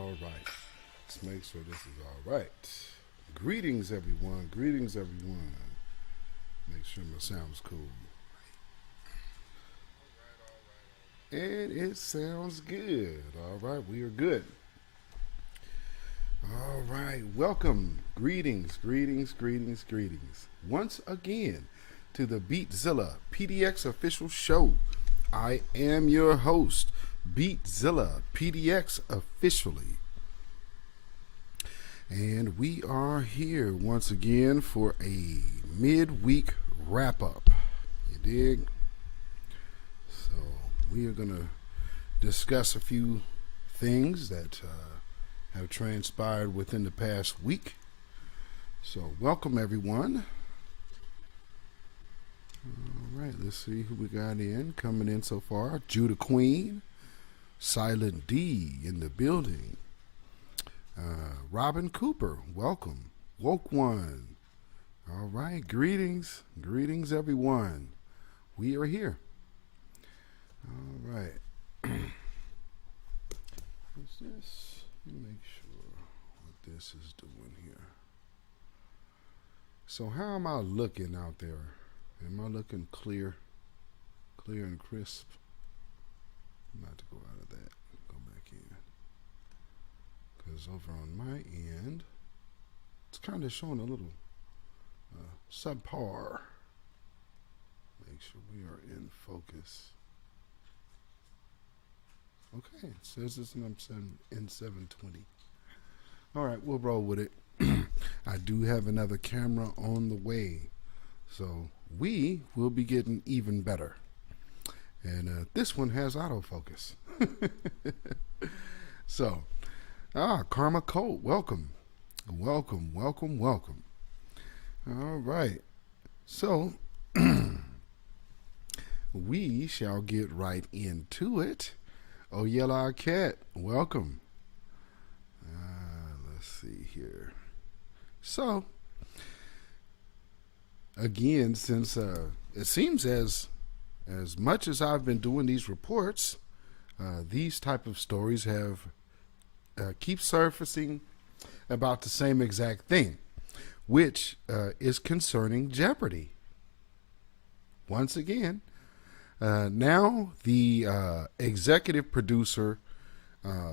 all right. Let's make sure this is all right. Greetings, everyone. Greetings, everyone. Make sure my sound's cool. And it sounds good. All right, we are good. All right, welcome. Greetings, greetings, greetings, greetings. Once again to the beatzillapdx official show. I am your host, beatzillapdx officially. And we are here once again for a midweek wrap-up. You dig? So we are going to discuss a few things that have transpired within the past week. So welcome, everyone. All right, let's see who we got in. Coming in so far, Judah Queen, Silent D in the building. Robin Cooper, welcome. Woke One. All right, greetings. Greetings, everyone. We are here. All right. What's this? Let me make sure what this is doing here. So how am I looking out there? Am I looking clear and crisp? I'm about to go out of that, go back in. Because over on my end, it's kind of showing a little subpar. Make sure we are in focus. Okay, it says it's in 720. All right, we'll roll with it. I do have another camera on the way, so we will be getting even better. And this one has autofocus. So, Karma Colt, welcome. Welcome, welcome, welcome. All right. So, we shall get right into it. Oh, Yellow Cat, welcome. Let's see here. So, again, since it seems as much as I've been doing these reports, these type of stories have keep surfacing about the same exact thing, which is concerning Jeopardy. Once again, now the executive producer,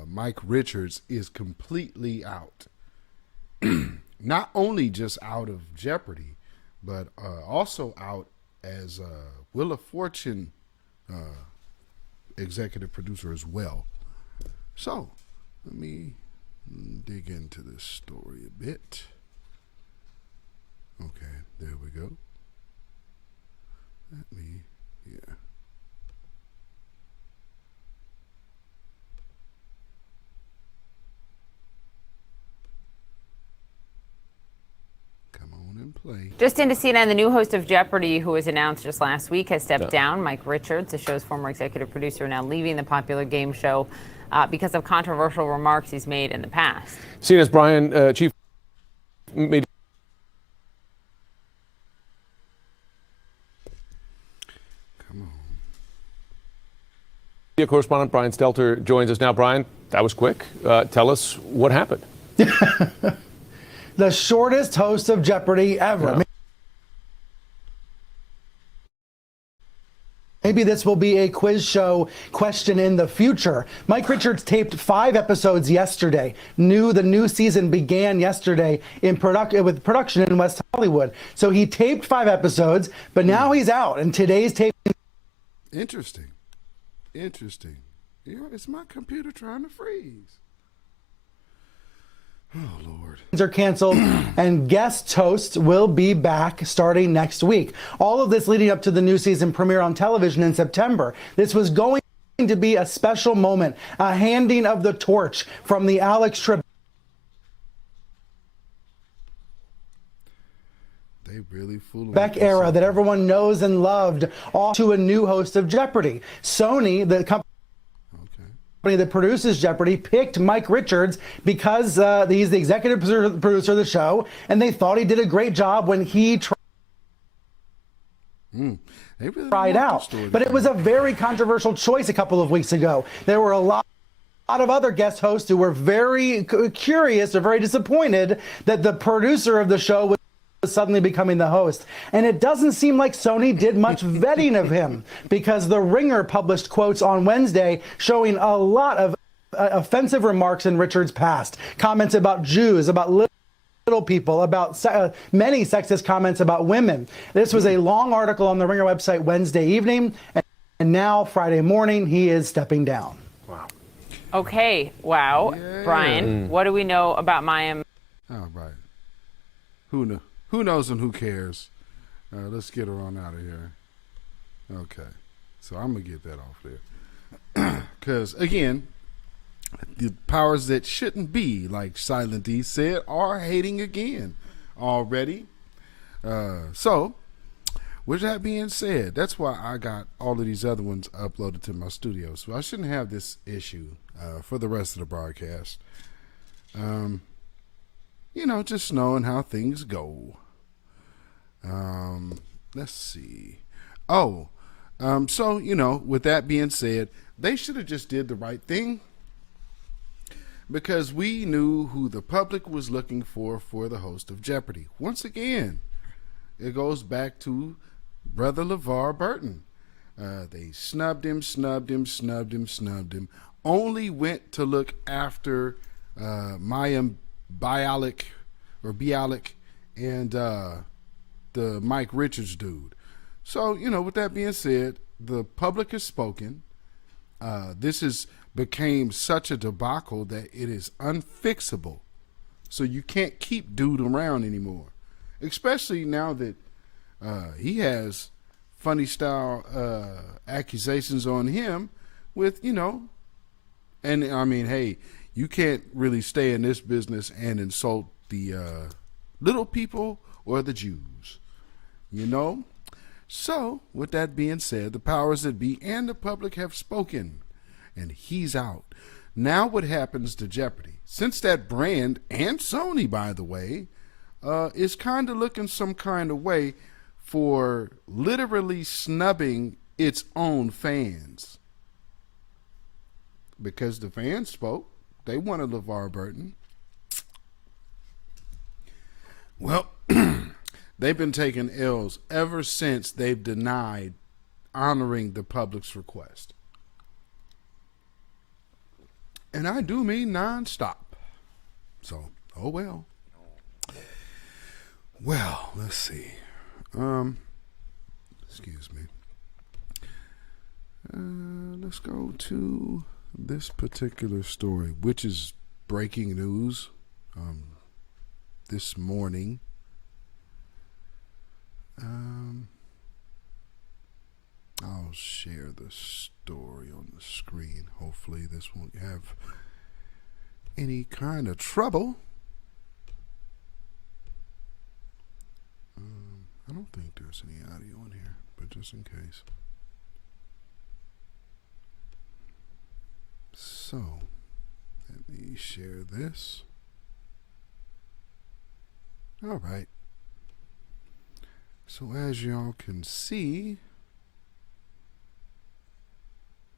Mike Richards, is completely out. Not only just out of Jeopardy, but also out as Wheel of Fortune executive producer as well. So let me dig into this story a bit. Okay, there we go. Yeah. Come on and play. Just into CNN, the new host of Jeopardy, who was announced just last week, has stepped down. Mike Richards, the show's former executive producer, now leaving the popular game show because of controversial remarks he's made in the past. CNN's Brian, Chief Media. Come on. Media correspondent Brian Stelter joins us now. Brian, that was quick. Tell us what happened. The shortest host of Jeopardy ever. Yeah. Maybe this will be a quiz show question in the future. Mike Richards taped 5 episodes yesterday. The new season began yesterday with production in West Hollywood. So he taped 5 episodes, but now he's out. And today's tape. Interesting. You know, it's my computer trying to freeze. Oh, Lord. Are canceled and guest hosts will be back starting next week. All of this leading up to the new season premiere on television in September. This was going to be a special moment, a handing of the torch from the Alex Trebek era that everyone knows and loved, off to a new host of Jeopardy. Sony, the company that produces Jeopardy, picked Mike Richards because he's the executive producer of the show, and they thought he did a great job when he tried out. But it was a very controversial choice a couple of weeks ago. There were a lot lot of other guest hosts who were very curious or very disappointed that the producer of the show was suddenly becoming the host. And it doesn't seem like Sony did much vetting of him, because The Ringer published quotes on Wednesday showing a lot of offensive remarks in Richards' past. Comments about Jews, about little people, about many sexist comments about women. This was a long article on the Ringer website Wednesday evening, and now Friday morning he is stepping down. Wow. Okay, wow. Yeah. Brian, what do we know about Maya? All right. Who knows and who cares? Let's get her on out of here. Okay. So I'm going to get that off there. Because, again, the powers that shouldn't be, like Silent D said, are hating again already. So, with that being said, that's why I got all of these other ones uploaded to my studio. So I shouldn't have this issue for the rest of the broadcast. Just knowing how things go. Let's see. So, with that being said, they should have just did the right thing, because we knew who the public was looking for the host of Jeopardy. Once again, it goes back to Brother LeVar Burton. They snubbed him, only went to look after Mayim Bialik and the Mike Richards dude. So, with that being said, the public has spoken. This has became such a debacle that it is unfixable. So you can't keep dude around anymore, especially now that he has funny style accusations on him with, and I mean, hey, you can't really stay in this business and insult the little people or the Jews, So, with that being said, the powers that be and the public have spoken, and he's out. Now what happens to Jeopardy? Since that brand, and Sony, by the way, is kind of looking some kind of way for literally snubbing its own fans. Because the fans spoke. They wanted LeVar Burton. Well, they've been taking L's ever since they've denied honoring the public's request. And I do mean nonstop. So, oh well. Well, let's see. Excuse me. Let's go to this particular story, which is breaking news this morning. I'll share the story on the screen. Hopefully this won't have any kind of trouble. I don't think there's any audio in here, but just in case. So, let me share this. All right. So as y'all can see,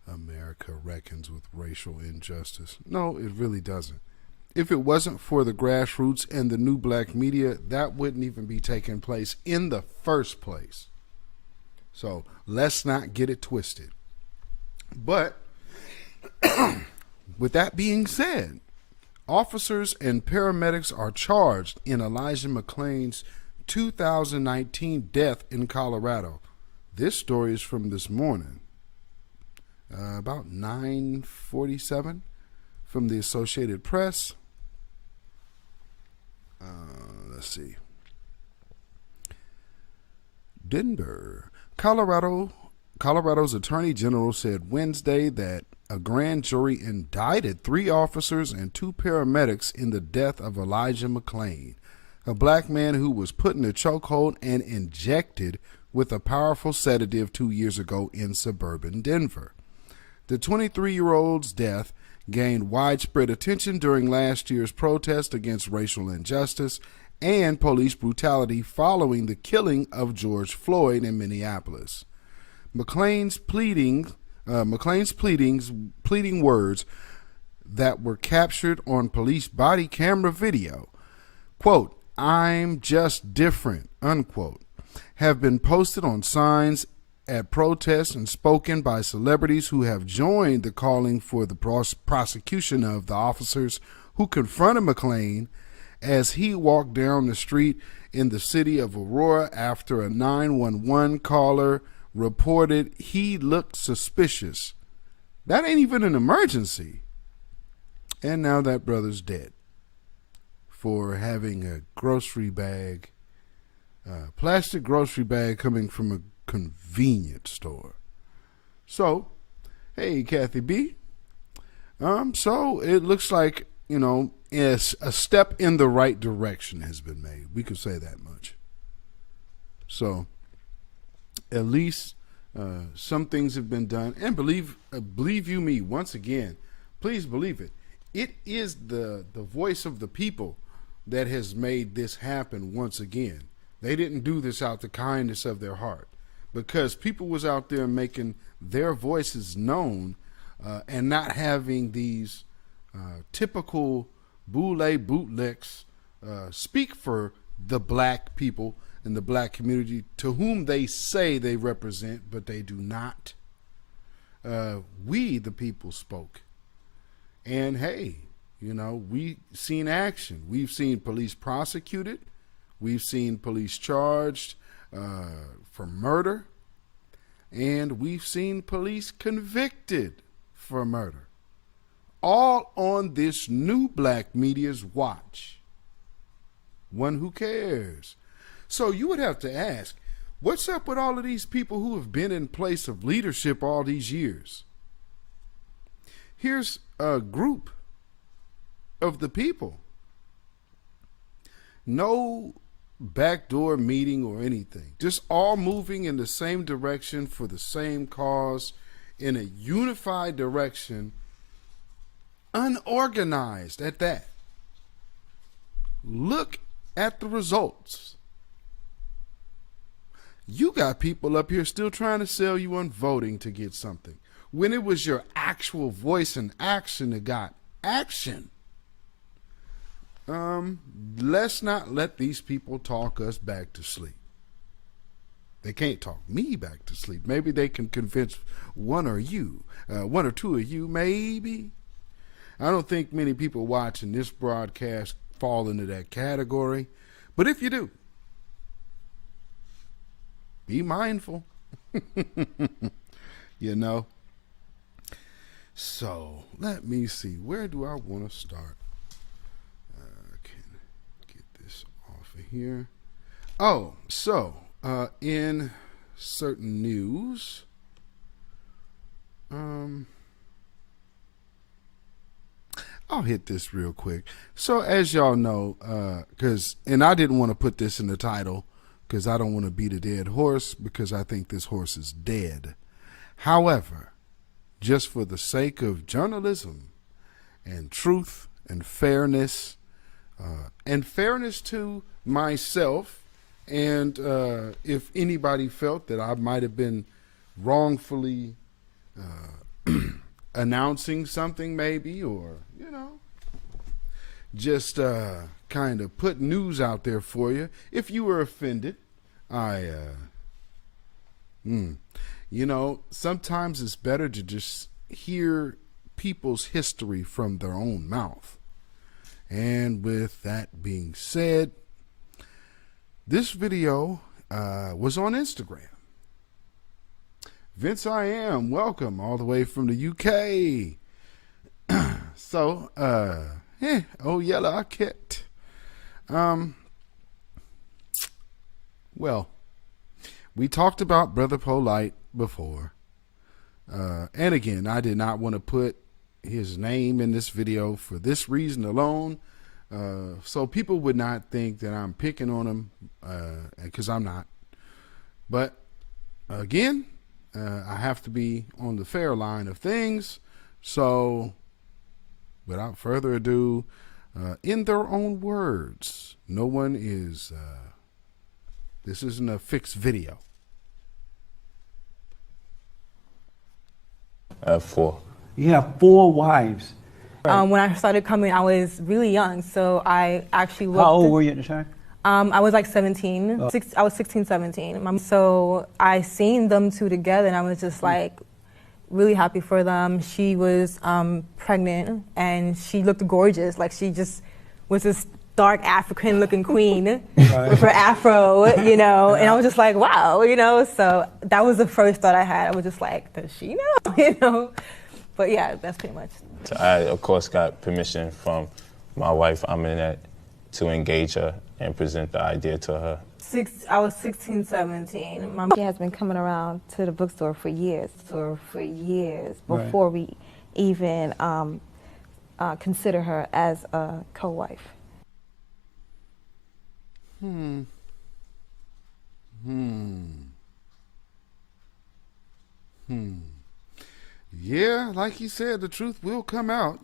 America reckons with racial injustice. No, it really doesn't. If it wasn't for the grassroots and the new black media, that wouldn't even be taking place in the first place. So let's not get it twisted. But with that being said, officers and paramedics are charged in Elijah McClain's 2019 death in Colorado. This story is from this morning, about 9:47, from the Associated Press. Let's see. Denver, Colorado's Attorney General said Wednesday that a grand jury indicted 3 officers and 2 paramedics in the death of Elijah McClain, a black man who was put in a chokehold and injected with a powerful sedative 2 years ago in suburban Denver. The 23-year-old's death gained widespread attention during last year's protest against racial injustice and police brutality following the killing of George Floyd in Minneapolis. McClain's pleading words that were captured on police body camera video, quote, "I'm just different," unquote, have been posted on signs at protests and spoken by celebrities who have joined the calling for the prosecution of the officers who confronted McClain as he walked down the street in the city of Aurora after a 911 caller reported he looked suspicious. That ain't even an emergency. And now that brother's dead for having a grocery bag, plastic grocery bag coming from a convenience store. So, hey, Kathy B. So it looks like, a step in the right direction has been made. We could say that much. So, at least some things have been done. And believe you me, once again, please believe it. It is the voice of the people that has made this happen once again. They didn't do this out the kindness of their heart, because people was out there making their voices known and not having these typical bootlegs speak for the black people in the black community to whom they say they represent, but they do not. We, the people, spoke. And hey, we've seen action. We've seen police prosecuted. We've seen police charged for murder. And we've seen police convicted for murder. All on this new black media's watch. One who cares. So you would have to ask, what's up with all of these people who have been in place of leadership all these years? Here's a group of the people. No backdoor meeting or anything. Just all moving in the same direction for the same cause in a unified direction, unorganized at that. Look at the results. You got people up here still trying to sell you on voting to get something, when it was your actual voice and action that got action. Let's not let these people talk us back to sleep. They can't talk me back to sleep. Maybe they can convince one or two of you, maybe. I don't think many people watching this broadcast fall into that category. But if you do, be mindful. So let me see. Where do I want to start? Can get this off of here. Oh, so in certain news, I'll hit this real quick. So as y'all know, and I didn't want to put this in the title because I don't want to beat a dead horse, because I think this horse is dead. However, just for the sake of journalism and truth and fairness to myself, and if anybody felt that I might have been wrongfully announcing something maybe, or, just kind of put news out there for you. If you were offended, sometimes it's better to just hear people's history from their own mouth. And with that being said, this video was on Instagram. Vince, I am welcome all the way from the UK. So, oh, yellow, I kept. Well, we talked about Brother Polite before. And again, I did not want to put his name in this video for this reason alone. So people would not think that I'm picking on him, because I'm not. But again, I have to be on the fair line of things. So without further ado, in their own words, no one is, this isn't a fixed video. 4. You have 4 wives. When I started coming, I was really young, so I actually looked. How old were you at the time? I was like 17. I was 16, 17. So I seen them two together, and I was just like really happy for them. She was pregnant, and she looked gorgeous. Like she just was this dark African-looking queen with her afro, you know. And I was just like, wow, you know. So that was the first thought I had. I was just like, does she know, you know? But yeah, that's pretty much. So I, of course, got permission from my wife, Aminette, to engage her and present the idea to her. I was 16, 17. She has been coming around to the bookstore for years, before we even consider her as a co-wife. Yeah, like he said, the truth will come out.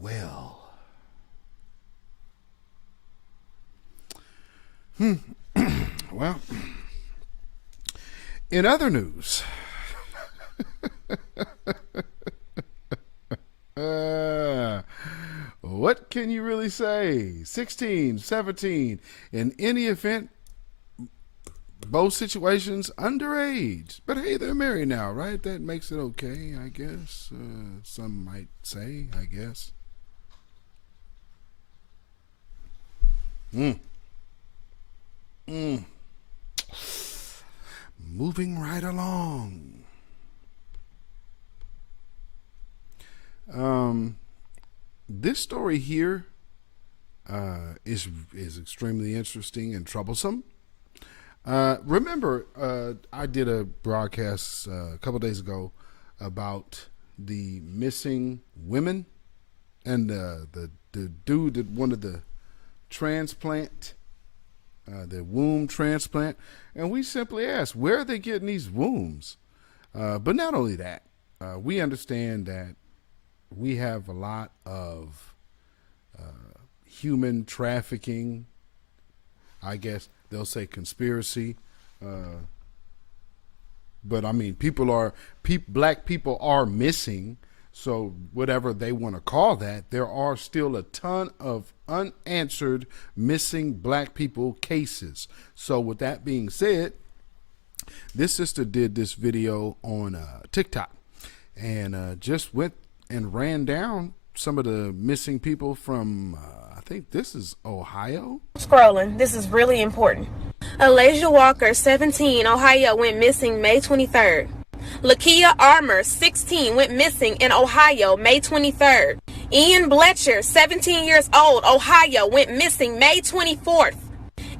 Well. Well. In other news. What can you really say? 16, 17, in any event, both situations underage. But hey, they're married now, right? That makes it okay, I guess. Some might say, I guess. Moving right along. This story here is extremely interesting and troublesome. Remember, I did a broadcast a couple days ago about the missing women and the dude that wanted the transplant, the womb transplant, and we simply asked, where are they getting these wombs? But not only that, we understand that we have a lot of human trafficking. I guess they'll say conspiracy, but I mean, black people are missing. So whatever they want to call that, there are still a ton of unanswered missing black people cases. So with that being said, this sister did this video on TikTok and just went and ran down some of the missing people from, I think this is Ohio. Scrolling, this is really important. Alasia Walker, 17, Ohio, went missing May 23rd. Lakia Armour, 16, went missing in Ohio, May 23rd. Ian Bletcher, 17 years old, Ohio, went missing May 24th.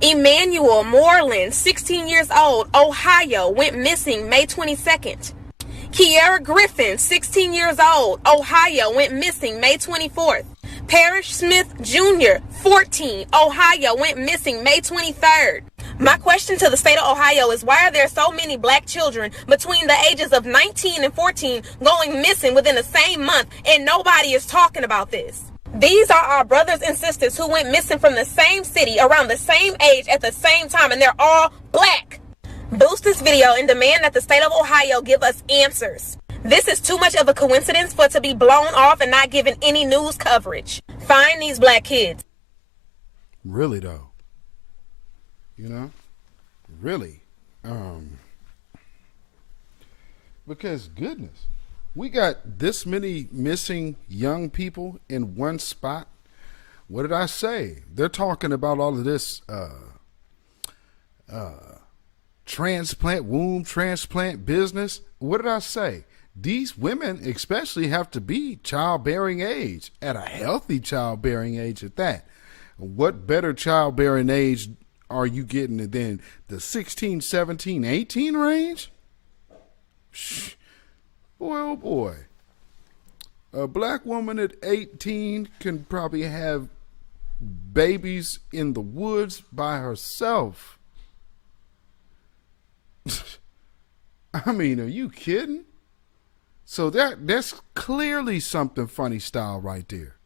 Emmanuel Moreland, 16 years old, Ohio, went missing May 22nd. Kiera Griffin, 16 years old, Ohio, went missing May 24th. Parrish Smith Jr., 14, Ohio, went missing May 23rd. My question to the state of Ohio is, why are there so many black children between the ages of 19 and 14 going missing within the same month, and nobody is talking about this? These are our brothers and sisters who went missing from the same city around the same age at the same time, and they're all black. Boost this video and demand that the state of Ohio give us answers. This is too much of a coincidence for it to be blown off and not given any news coverage. Find these black kids. Really though, you know, really, because goodness, we got this many missing young people in one spot. What did I say? They're talking about all of this transplant, womb transplant business. What did I say? These women especially have to be childbearing age, at a healthy childbearing age at that. What better childbearing age are you getting than the 16, 17, 18 range? Boy, oh boy. A black woman at 18 can probably have babies in the woods by herself. I mean, are you kidding? So that's clearly something funny style right there.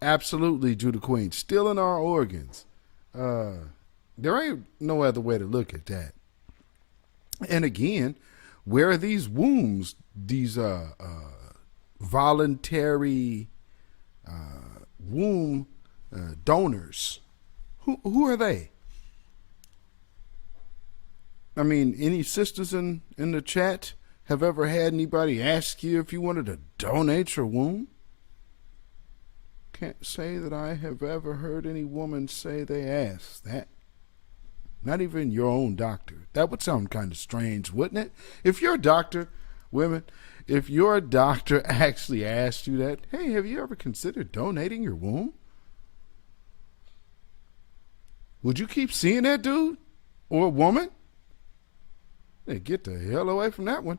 Absolutely, Judah Queen, stealing our organs. There ain't no other way to look at that. And again, Where are these wombs? These voluntary womb donors. Who are they? I mean, any sisters in the chat have ever had anybody ask you if you wanted to donate your womb? Can't say that I have ever heard any woman say they asked that. Not even your own doctor. That would sound kind of strange, wouldn't it? If your doctor, women, if your doctor actually asked you that, hey, have you ever considered donating your womb? Would you keep seeing that dude or woman? Hey, get the hell away from that one.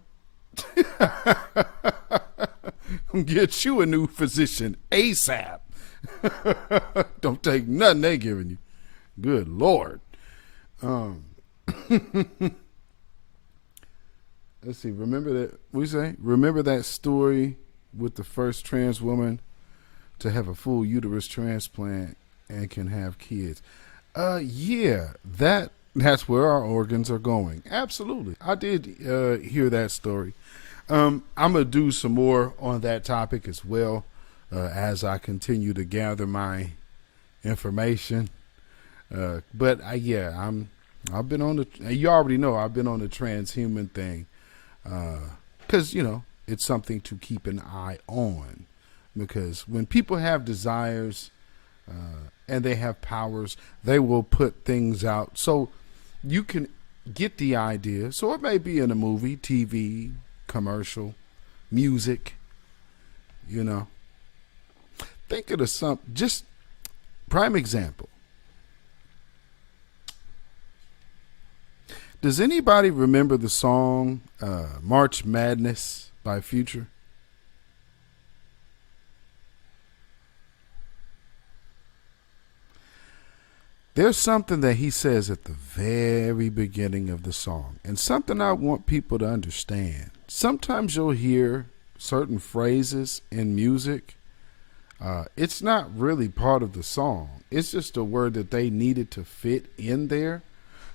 Get you a new physician ASAP. Don't take nothing they giving you. Good Lord. Let's see. Remember that story with the first trans woman to have a full uterus transplant and can have kids. Yeah, that's where our organs are going. Absolutely. I did hear that story. I'm going to do some more on that topic as well as I continue to gather my information. But I've been on you already know I've been on the transhuman thing because, it's something to keep an eye on, because when people have desires and they have powers, they will put things out so you can get the idea. So it may be in a movie, TV, commercial, music, Think of just prime example. Does anybody remember the song March Madness by Future? There's something that he says at the very beginning of the song, and something I want people to understand. Sometimes you'll hear certain phrases in music. It's not really part of the song. It's just a word that they needed to fit in there.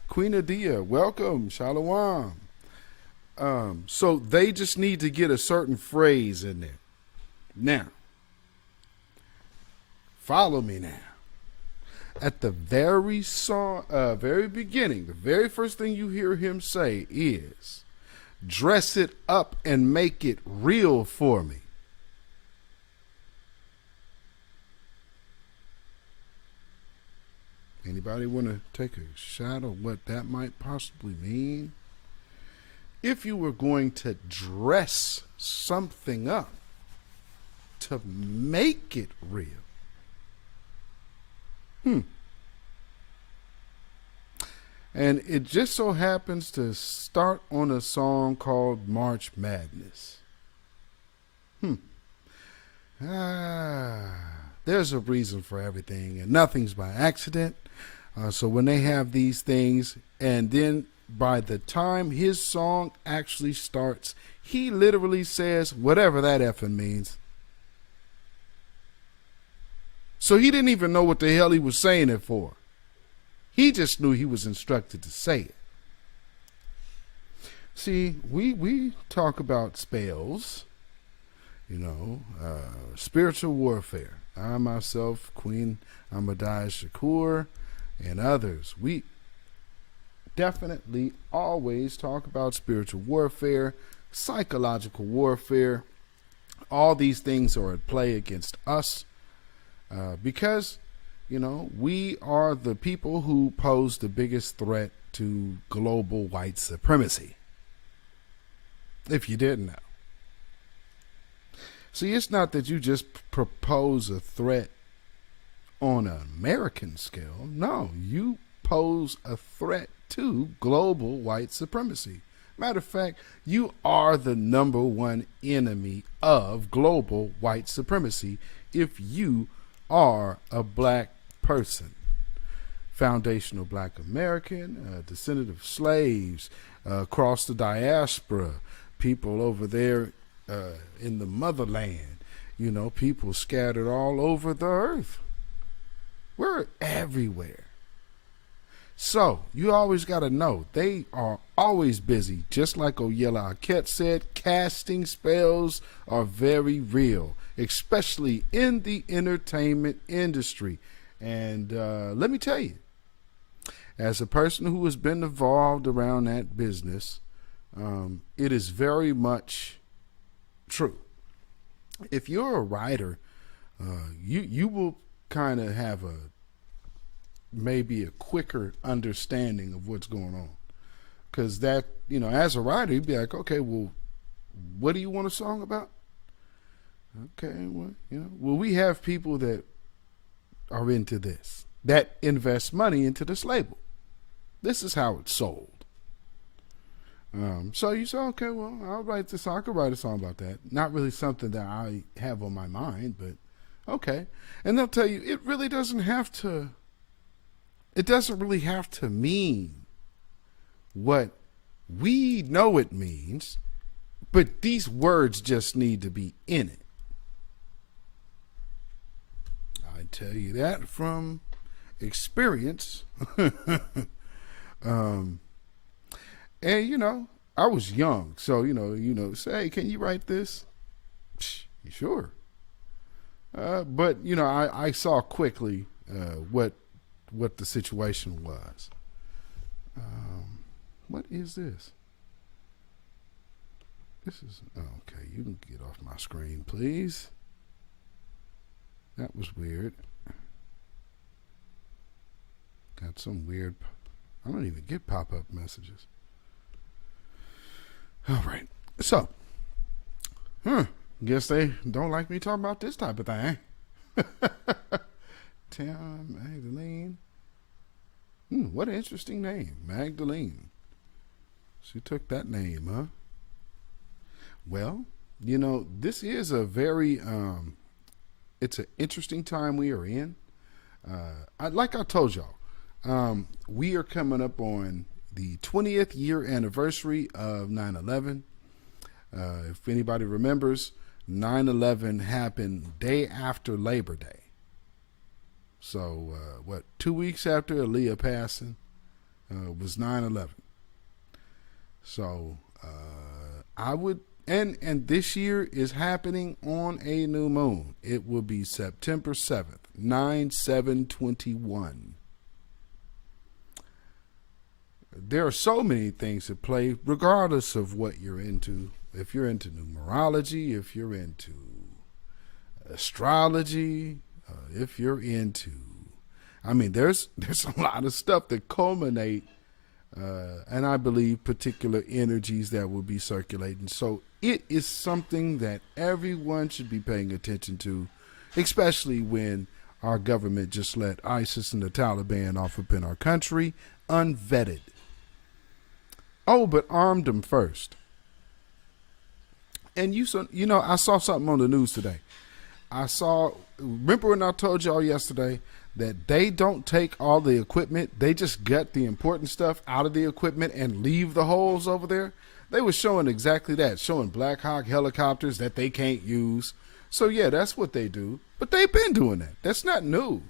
Queen Adia, welcome, Shalom. So they just need to get a certain phrase in there. Now, follow me now. At the very beginning, the very first thing you hear him say is, dress it up and make it real for me. Anybody want to take a shot of what that might possibly mean? If you were going to dress something up to make it real. And it just so happens to start on a song called March Madness. There's a reason for everything, and nothing's by accident. So when they have these things, and then by the time his song actually starts, he literally says whatever that effing means. So he didn't even know what the hell he was saying it for. He just knew he was instructed to say it. See, we talk about spells, spiritual warfare. I myself, Queen Ahmadiyya Shakur, and others, we definitely always talk about spiritual warfare, psychological warfare. All these things are at play against us because, we are the people who pose the biggest threat to global white supremacy. If you didn't know. See, it's not that you just propose a threat on an American scale. No, you pose a threat to global white supremacy. Matter of fact, you are the number one enemy of global white supremacy if you are a black person. Foundational black American, descendant of slaves, across the diaspora, people over there in the motherland, people scattered all over the earth. We're everywhere. So you always got to know they are always busy. Just like Oyela Arquette said, casting spells are very real, especially in the entertainment industry. And let me tell you, as a person who has been involved around that business, it is very much true. If you're a writer, you will kind of have maybe a quicker understanding of what's going on, because that, as a writer, you'd be like, okay, well, what do you want a song about? Okay, well, well, we have people that are into this, that invest money into this label. This is how it's sold. So you say, okay, well, I'll write this song. I could write a song about that. Not really something that I have on my mind, but okay. And they'll tell you it really doesn't have to. It doesn't really have to mean what we know it means, but these words just need to be in it. I tell you that from experience. And I was young, so say, hey, can you write this? Sure. But I saw quickly what the situation was. What is this? This is okay. You can get off my screen, please. That was weird. Got some weird. I don't even get pop-up messages. All right. So, guess they don't like me talking about this type of thing. Magdalene. What an interesting name, Magdalene. She took that name, huh? Well, this is a very, it's an interesting time we are in. Like I told y'all, we are coming up on the 20th year anniversary of 9/11. If anybody remembers, 9/11 happened day after Labor Day. So, 2 weeks after Aaliyah passing was 9/11. So, I would, and this year is happening on a new moon. It will be September 7th, 9/7/21. There are so many things at play, regardless of what you're into. If you're into numerology, if you're into astrology, if you're into, there's a lot of stuff that culminate, and I believe particular energies that will be circulating. So it is something that everyone should be paying attention to, especially when our government just let ISIS and the Taliban off up in our country unvetted. Oh, but armed them first. And I saw something on the news today. Remember when I told y'all yesterday that they don't take all the equipment, they just gut the important stuff out of the equipment and leave the holes over there? They were showing exactly that, showing Black Hawk helicopters that they can't use. So yeah, that's what they do. But they've been doing that. That's not new.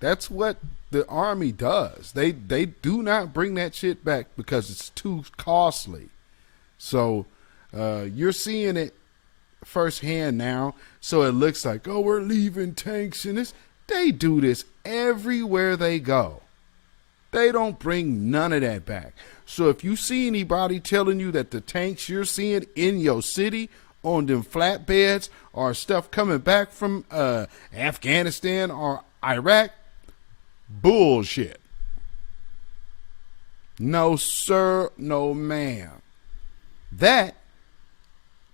That's what the Army does. They do not bring that shit back because it's too costly. So you're seeing it firsthand now. So it looks like, oh, we're leaving tanks in this. They do this everywhere they go. They don't bring none of that back. So if you see anybody telling you that the tanks you're seeing in your city on them flatbeds are stuff coming back from Afghanistan or Iraq, bullshit. No, sir, no, ma'am. That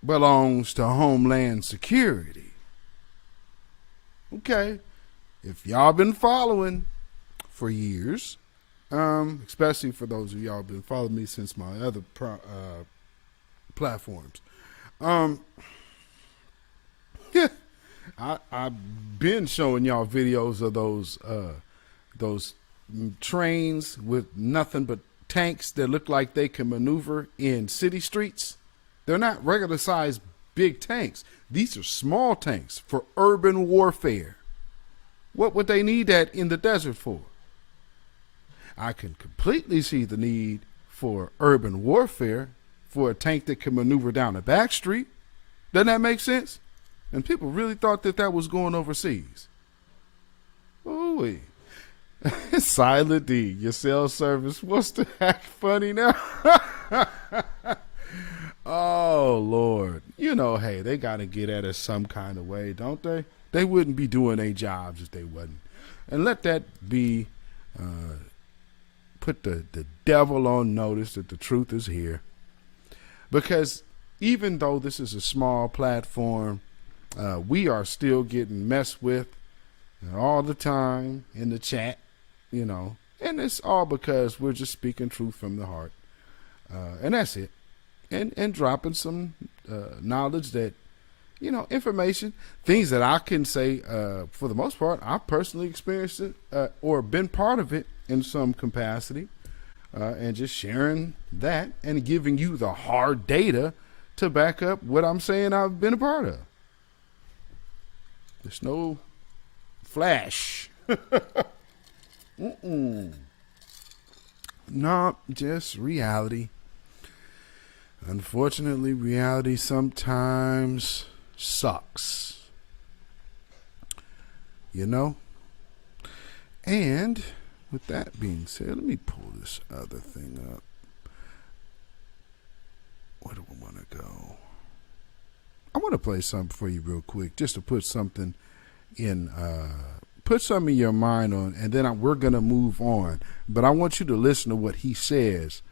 belongs to Homeland Security. Okay. If y'all been following for years, especially for those of y'all been following me since my other platforms, yeah, I've been showing y'all videos of those trains with nothing but tanks that look like they can maneuver in city streets. They're not regular sized big tanks. These are small tanks for urban warfare. What would they need that in the desert for? I can completely see the need for urban warfare for a tank that can maneuver down a back street. Doesn't that make sense? And people really thought that that was going overseas. Ooh-wee. Silent D, your cell service wants to act funny now. Oh, Lord. You know, hey, they got to get at us some kind of way, don't they? They wouldn't be doing their jobs if they wasn't. And let that be, put the devil on notice that the truth is here. Because even though this is a small platform, we are still getting messed with all the time in the chat, you know. And it's all because we're just speaking truth from the heart. And that's it. And dropping some knowledge that, you know, information, things that I can say, for the most part, I've personally experienced it or been part of it in some capacity, and just sharing that and giving you the hard data to back up what I'm saying I've been a part of. There's no flash. No, just reality. Unfortunately, reality sometimes sucks. You know? And with that being said, let me pull this other thing up. Where do I want to go? I want to play something for you real quick, just to put something in your mind on, and then we're going to move on. But I want you to listen to what he says.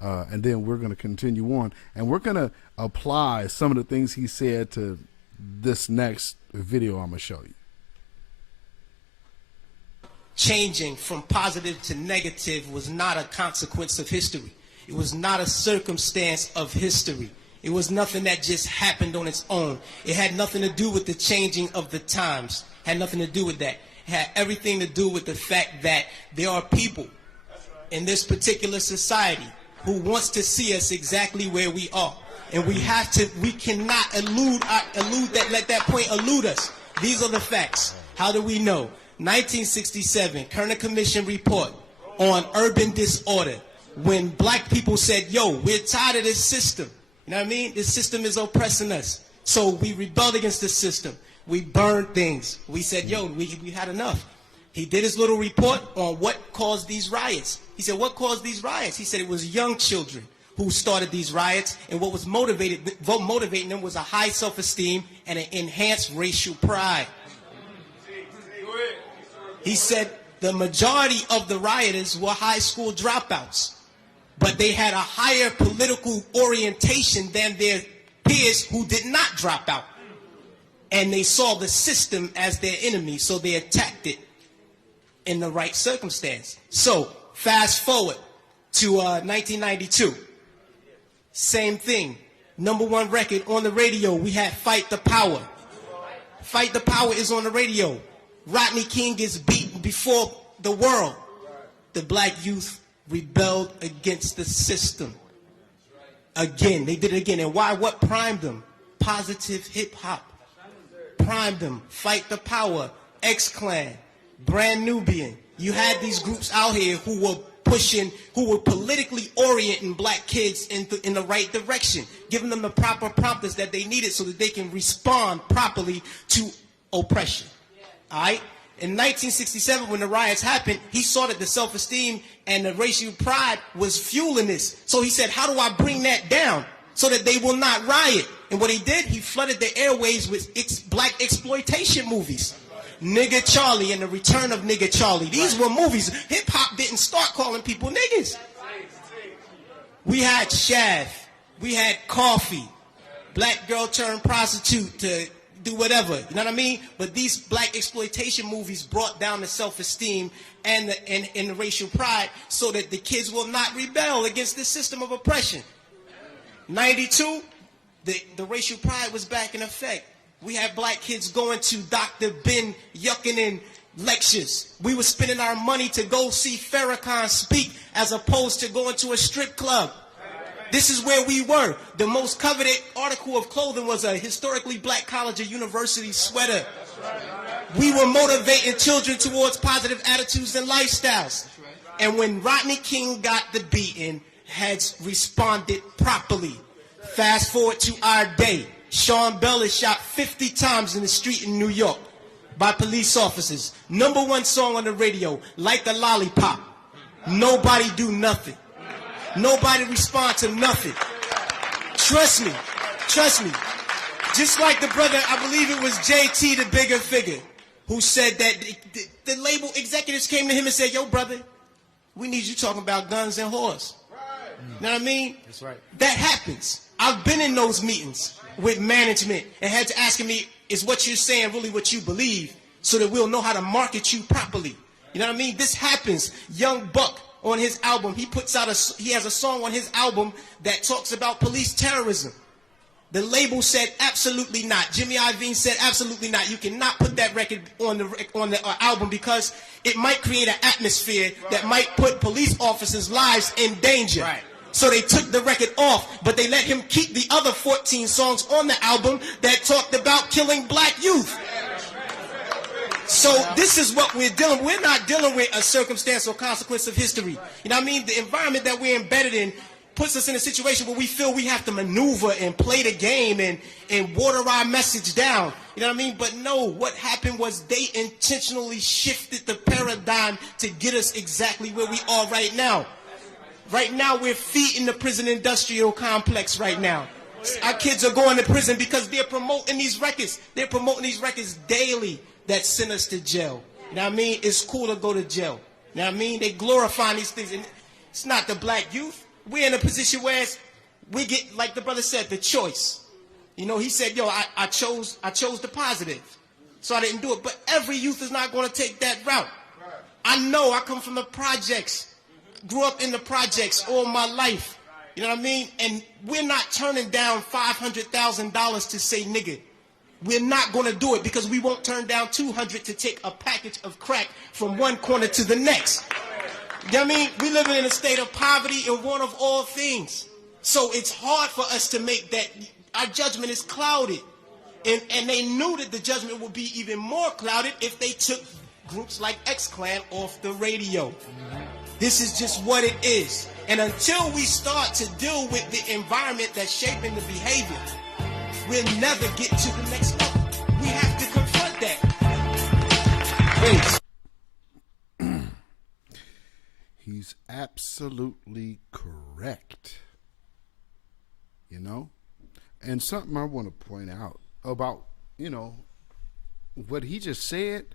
And then we're going to continue on, and we're going to apply some of the things he said to this next video I'm going to show you. Changing from positive to negative was not a consequence of history. It was not a circumstance of history. It was nothing that just happened on its own. It had nothing to do with the changing of the times. It had nothing to do with that. It had everything to do with the fact that there are people in this particular society who wants to see us exactly where we are. And we cannot let that point elude us. These are the facts. How do we know? 1967, Kerner Commission report on urban disorder. When black people said, yo, we're tired of this system. You know what I mean? This system is oppressing us. So we rebelled against the system. We burned things. We said, yo, we had enough. He did his little report on what caused these riots. He said, what caused these riots? He said it was young children who started these riots, and what was motivating them was a high self-esteem and an enhanced racial pride. He said the majority of the rioters were high school dropouts, but they had a higher political orientation than their peers who did not drop out. And they saw the system as their enemy, so they attacked it in the right circumstance. So fast forward to 1992. Same thing. #1 record on the radio. We had Fight the Power. Fight the Power is on the radio. Rodney King gets beaten before the world. The black youth rebelled against the system. Again, they did it again. And why? What primed them? Positive hip hop. Primed them. Fight the Power. X-Clan. Brand Nubian. You had these groups out here who were pushing, who were politically orienting black kids in the right direction, giving them the proper prompters that they needed so that they can respond properly to oppression. All right? In 1967, when the riots happened, he saw that the self-esteem and the racial pride was fueling this. So he said, how do I bring that down so that they will not riot? And what he did, he flooded the airways with black exploitation movies. Nigga Charlie and the Return of Nigga Charlie. These were movies. Hip-hop didn't start calling people niggas. We had Shaft. We had Coffee. Black girl turned prostitute to do whatever. You know what I mean? But these black exploitation movies brought down the self-esteem and the racial pride so that the kids will not rebel against this system of oppression. 92, the racial pride was back in effect. We had black kids going to Dr. Ben Yuckinen lectures. We were spending our money to go see Farrakhan speak as opposed to going to a strip club. This is where we were. The most coveted article of clothing was a historically black college or university sweater. We were motivating children towards positive attitudes and lifestyles. And when Rodney King got the beating, has responded properly. Fast forward to our day. Sean Bell is shot 50 times in the street in New York by police officers. Number one song on the radio, Like a Lollipop. Nobody do nothing. Nobody respond to nothing. Trust me. Trust me. Just like the brother, I believe it was JT, the bigger figure, who said that the label executives came to him and said, yo, brother, we need you talking about guns and whores. You know what I mean? That's right. That happens. I've been in those meetings with management and had to ask me, is what you're saying really what you believe, so that we'll know how to market you properly? You know what I mean? This happens. Young Buck on his album, he has a song on his album that talks about police terrorism. The label said absolutely not. Jimmy Iovine said absolutely not. You cannot put that record on the album because it might create an atmosphere that might put police officers' lives in danger. Right. So they took the record off, but they let him keep the other 14 songs on the album that talked about killing black youth. So this is what we're dealing with. We're not dealing with a circumstance or consequence of history. You know what I mean? The environment that we're embedded in puts us in a situation where we feel we have to maneuver and play the game and water our message down. You know what I mean? But no, what happened was they intentionally shifted the paradigm to get us exactly where we are right now. Right now, we're feeding the prison industrial complex right now. Our kids are going to prison because they're promoting these records. They're promoting these records daily that send us to jail. You know what I mean? It's cool to go to jail. You know what I mean? They glorify these things. And it's not the black youth. We're in a position where we get, like the brother said, the choice. You know, he said, yo, I chose the positive. So I didn't do it. But every youth is not going to take that route. I know. I come from the projects. Grew up in the projects all my life. You know what I mean? And we're not turning down $500,000 to say nigga. We're not going to do it because we won't turn down $200 to take a package of crack from one corner to the next. You know what I mean? We living in a state of poverty and want of all things. So it's hard for us to make that. Our judgment is clouded. And they knew that the judgment would be even more clouded if they took groups like X-Clan off the radio. This is just what it is. And until we start to deal with the environment that's shaping the behavior, we'll never get to the next level. We have to confront that. Please. He's absolutely correct. You know? And something I want to point out about, you know, what he just said.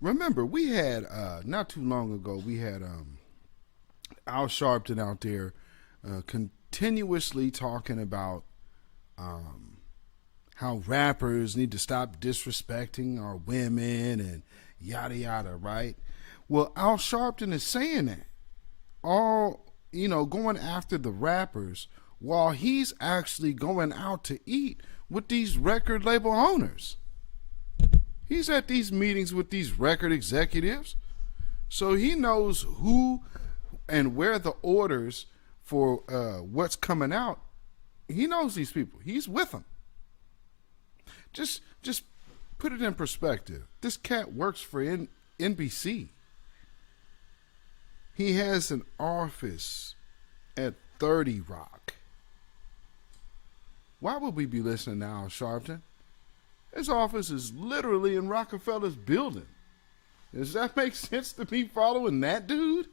Remember, we had, not too long ago, we had Al Sharpton out there continuously talking about how rappers need to stop disrespecting our women and yada yada, right? Well, Al Sharpton is saying that, all, you know, going after the rappers while he's actually going out to eat with these record label owners. He's at these meetings with these record executives, so he knows who and where the orders for what's coming out. He knows these people. He's with them. Just put it in perspective. This cat works for NBC. He has an office at 30 Rock. Why would we be listening to Al Sharpton? His office is literally in Rockefeller's building. Does that make sense to me following that dude?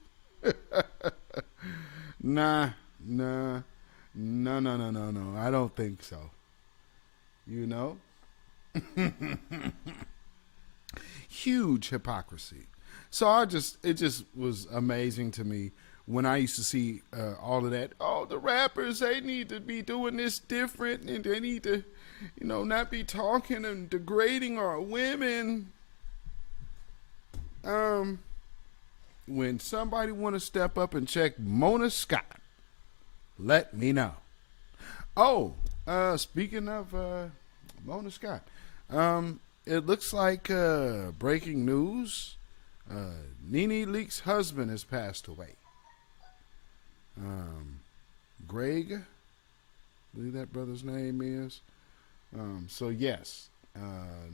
No. I don't think so. You know? Huge hypocrisy. So it just was amazing to me when I used to see all of that. Oh, the rappers, they need to be doing this different, and they need to, you know, not be talking and degrading our women. When somebody want to step up and check Mona Scott, let me know. Oh, speaking of Mona Scott, it looks like breaking news. Nene Leakes' husband has passed away. Greg, I believe that brother's name is. So yes,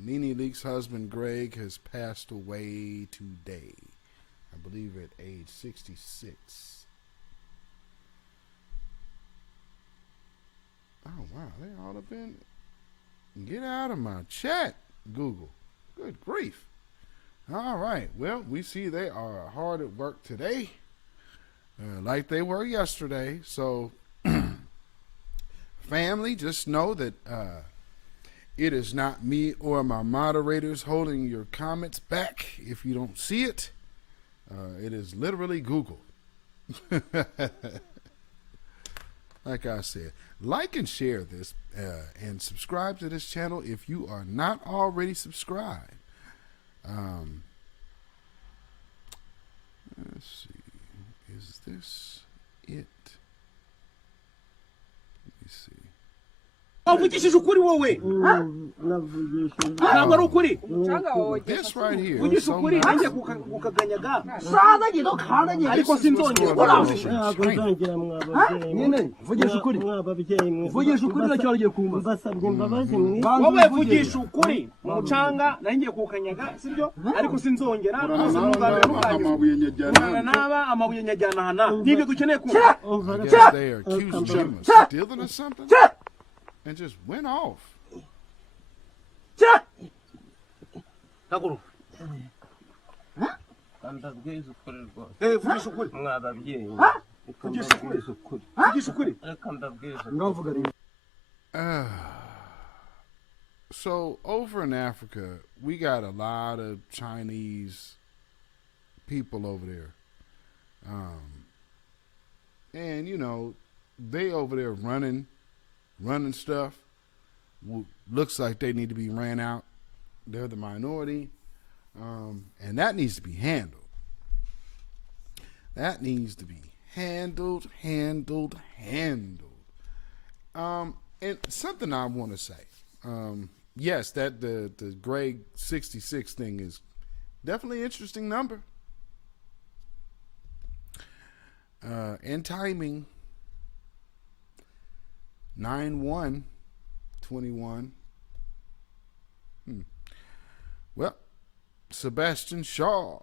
Nene Leakes' husband Greg has passed away today. I believe at age 66. Oh, wow. They all have been. Get out of my chat, Google. Good grief. All right. Well, we see they are hard at work today, like they were yesterday. So, family, just know that it is not me or my moderators holding your comments back if you don't see it. It is literally Google. Like I said, like and share this and subscribe to this channel if you are not already subscribed. Let's see. Is this it? Let me see. Vugishije ukuri wowe ntabwo ari ukuri This right here. vugisha ukuri nanjye kukaganyaga ariko sinzongera nyine vugisha ukuri nacyo agiye kumva wowe vugisha ukuri mu mucanga nanjye kukanyaga sibyo ariko sinzongera naba amabuye nyajyana hana nibyo dukeneye kumva I guess they are accusing him of stealing or something and just went off. So over in Africa, we got a lot of Chinese people over there. And you know, they over there running stuff. Looks like they need to be ran out. They're the minority. And that needs to be handled. That needs to be handled. And something I want to say. Yes, that the grade 66 thing is definitely an interesting number. And timing. 9/1/21. Well, Sebastian Shaw.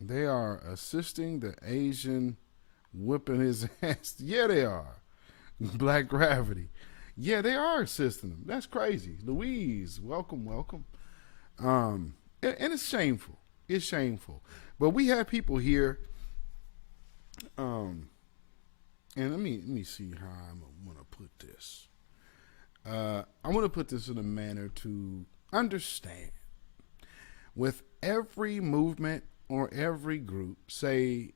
They are assisting the Asian whipping his ass. Yeah, they are. Black Gravity. Yeah, they are assisting him. That's crazy. Louise, welcome. And it's shameful. It's shameful. But we have people here. And let me see how I'm going to put this. I'm going to put this in a manner to understand. With every movement or every group, say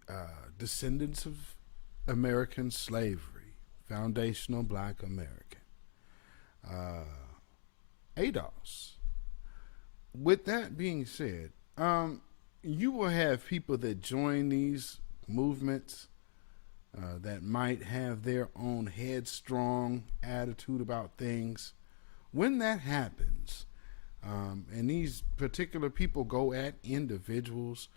descendants of American slavery, foundational Black American, ADOS. With that being said, you will have people that join these movements that might have their own headstrong attitude about things. When that happens, and these particular people go at individuals,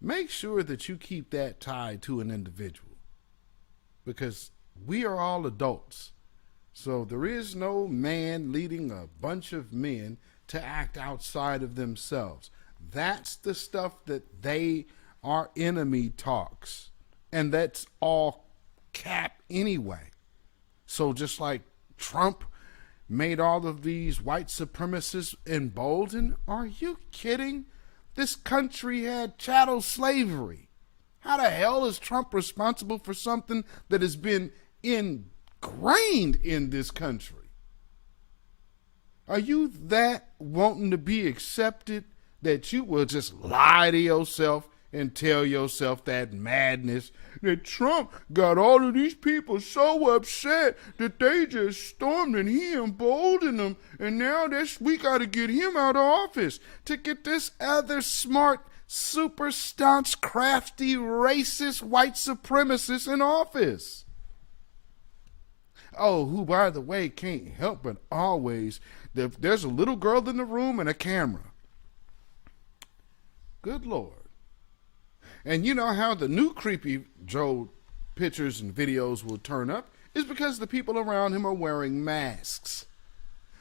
make sure that you keep that tied to an individual, because we are all adults. So there is no man leading a bunch of men to act outside of themselves. That's the stuff that our enemy talks. And that's all cap anyway. So just like Trump made all of these white supremacists emboldened, are you kidding? This country had chattel slavery. How the hell is Trump responsible for something that has been ingrained in this country? Are you that wanting to be accepted that you will just lie to yourself and tell yourself that madness that Trump got all of these people so upset that they just stormed and he emboldened them, and now we got to get him out of office to get this other smart, super staunch, crafty, racist, white supremacist in office? Oh, who, by the way, can't help but always, there's a little girl in the room and a camera. Good Lord. And you know how the new Creepy Joe pictures and videos will turn up is because the people around him are wearing masks.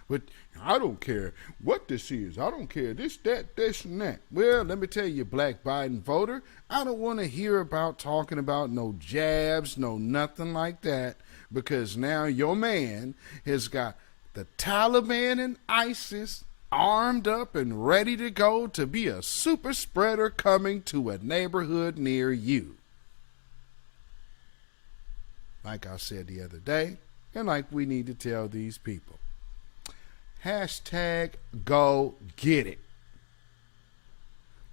But I don't care what this is. I don't care this, that, this, and that. Well, let me tell you, Black Biden voter, I don't want to hear about talking about no jabs, no nothing like that, because now your man has got the Taliban and ISIS armed up and ready to go to be a super spreader coming to a neighborhood near you. Like I said the other day, and like we need to tell these people. Hashtag go get it.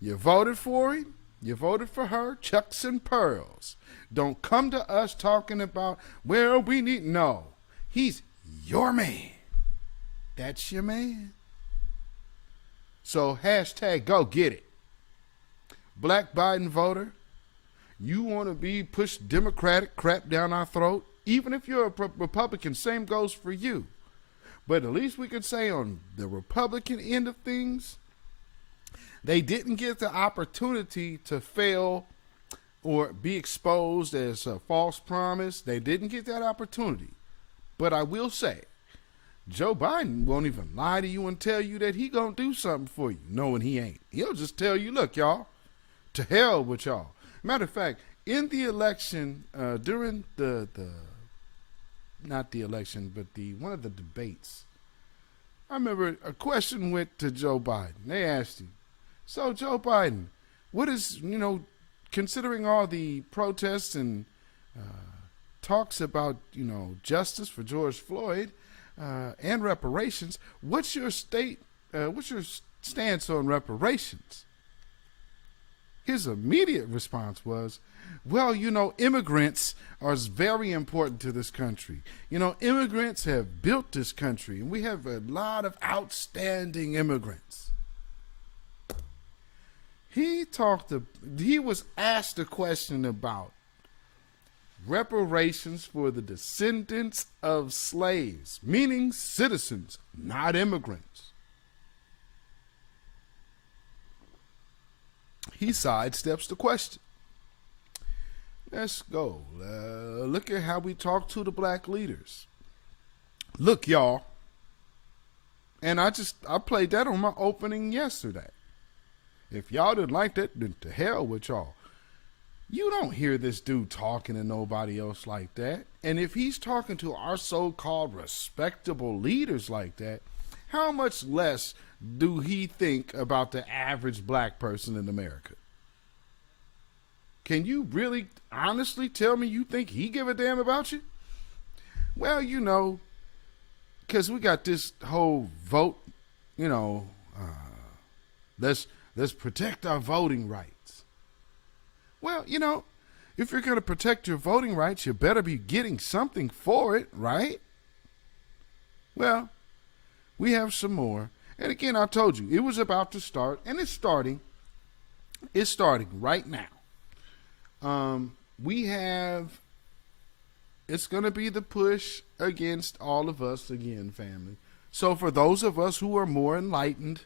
You voted for him. You voted for her. Chucks and pearls. Don't come to us talking about, well, we need. No. He's your man. That's your man. So hashtag go get it. Black Biden voter, you want to be pushed Democratic crap down our throat? Even if you're a Republican, same goes for you. But at least we can say on the Republican end of things, they didn't get the opportunity to fail or be exposed as a false promise. They didn't get that opportunity. But I will say, Joe Biden won't even lie to you and tell you that he gonna do something for you, knowing he ain't. He'll just tell you, look, y'all, to hell with y'all. Matter of fact, in the election, during the not the election, but one of the debates, I remember a question went to Joe Biden. They asked him, so Joe Biden, what is, considering all the protests and talks about, justice for George Floyd and reparations, what's your stance on reparations? His immediate response was, well, immigrants are very important to this country. Immigrants have built this country, and we have a lot of outstanding immigrants. He was asked a question about reparations for the descendants of slaves, meaning citizens, not immigrants. He sidesteps the question. Let's go. Look at how we talk to the black leaders. Look, y'all. And I played that on my opening yesterday. If y'all didn't like that, then to hell with y'all. You don't hear this dude talking to nobody else like that. And if he's talking to our so-called respectable leaders like that, how much less do he think about the average black person in America? Can you really honestly tell me you think he give a damn about you? Well, because we got this whole vote, let's protect our voting rights. Well, if you're going to protect your voting rights, you better be getting something for it, right? Well, we have some more. And again, I told you, it was about to start, and it's starting. It's starting right now. It's going to be the push against all of us again, family. So for those of us who are more enlightened,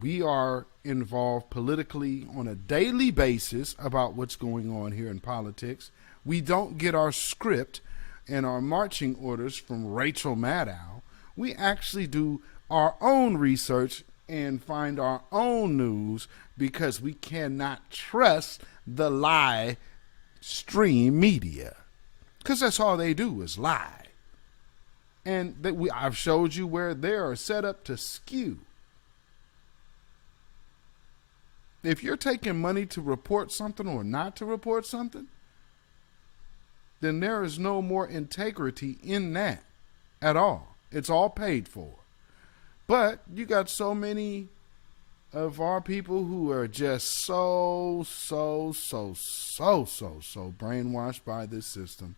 we are involved politically on a daily basis about what's going on here in politics. We don't get our script and our marching orders from Rachel Maddow. We actually do our own research and find our own news because we cannot trust the lie stream media. Because that's all they do is lie. And I've showed you where they are set up to skew. If you're taking money to report something or not to report something, then there is no more integrity in that at all. It's all paid for. But you got so many of our people who are just so brainwashed by this system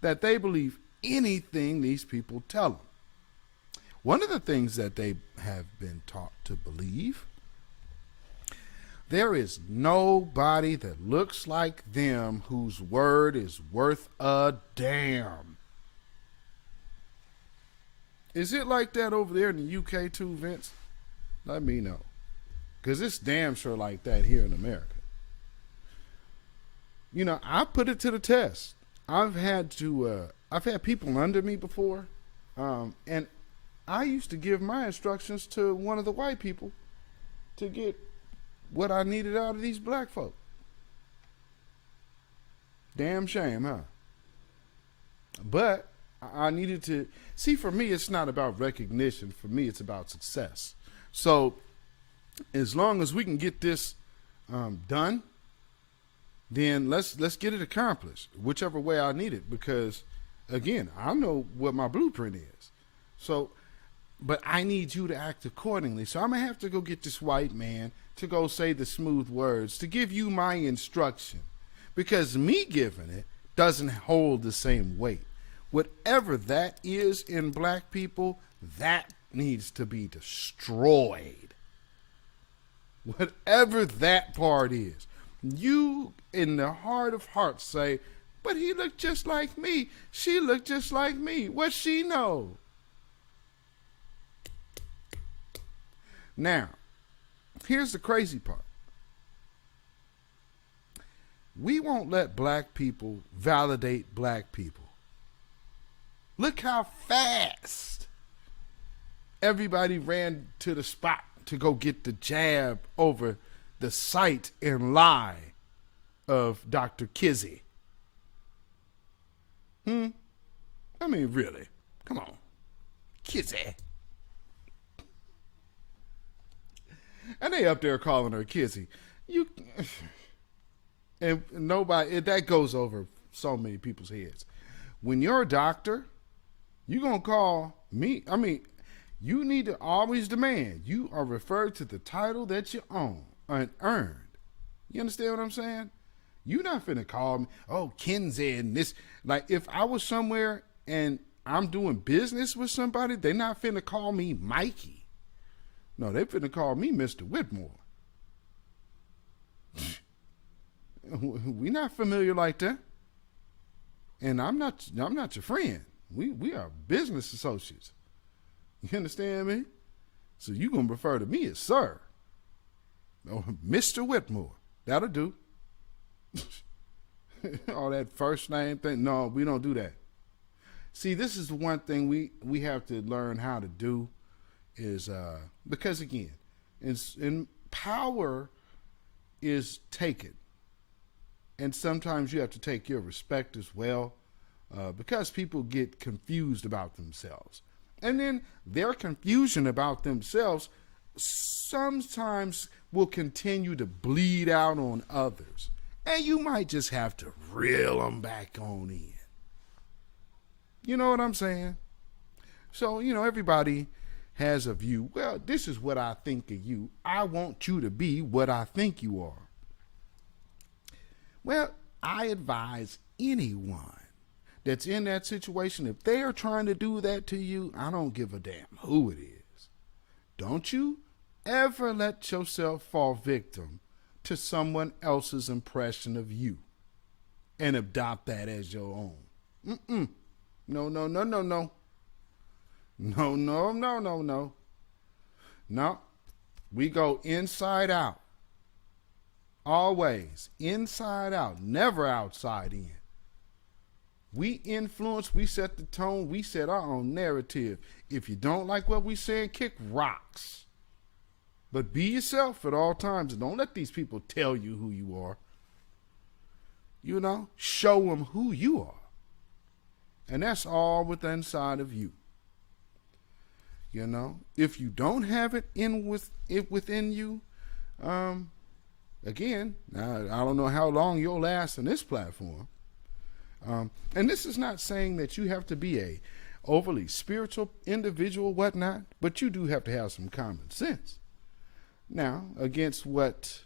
that they believe anything these people tell them. One of the things that they have been taught to believe, there is nobody that looks like them whose word is worth a damn. Is it like that over there in the UK too, Vince? Let me know. Because it's damn sure like that here in America. I put it to the test. I've had people under me before, and I used to give my instructions to one of the white people to get what I needed out of these black folk. Damn shame, huh? But I needed to see, for me, it's not about recognition. For me, it's about success. So as long as we can get this done, then let's get it accomplished, whichever way I need it. Because again, I know what my blueprint is. So, but I need you to act accordingly. So I'm gonna have to go get this white man to go say the smooth words, to give you my instruction, because me giving it doesn't hold the same weight. Whatever that is in black people, that needs to be destroyed. Whatever that part is, you in the heart of hearts say, but he looked just like me. She looked just like me. What she know? Now, here's the crazy part. We won't let black people validate black people. Look how fast everybody ran to the spot to go get the jab over the sight and lie of Dr. Kizzy. I mean, really? Come on. Kizzy. And they up there calling her Kizzy. And nobody, that goes over so many people's heads. When you're a doctor, you're going to call me. I mean, you need to always demand you are referred to the title that you own and earned. You understand what I'm saying? You're not finna call me, oh, Kinsey and this. Like, if I was somewhere and I'm doing business with somebody, they're not finna call me Mikey. No, they finna call me Mr. Whitmore. We not familiar like that. And I'm not your friend. We are business associates. You understand me? So you gonna refer to me as sir. Or Mr. Whitmore. That'll do. All that first name thing. No, we don't do that. See, this is the one thing we have to learn how to do is because again, in power is taken. And sometimes you have to take your respect as well, because people get confused about themselves. And then their confusion about themselves sometimes will continue to bleed out on others. And you might just have to reel them back on in. You know what I'm saying? So, everybody has a view. Well, this is what I think of you. I want you to be what I think you are. Well, I advise anyone that's in that situation, if they are trying to do that to you, I don't give a damn who it is. Don't you ever let yourself fall victim to someone else's impression of you and adopt that as your own. No. No, we go inside out. Always inside out, never outside in. We influence, we set the tone, we set our own narrative. If you don't like what we saying, kick rocks. But be yourself at all times and don't let these people tell you who you are. Show them who you are. And that's all within inside of you. If you don't have it within you, again, I don't know how long you'll last on this platform. And this is not saying that you have to be a overly spiritual individual, whatnot, but you do have to have some common sense. Now, against what,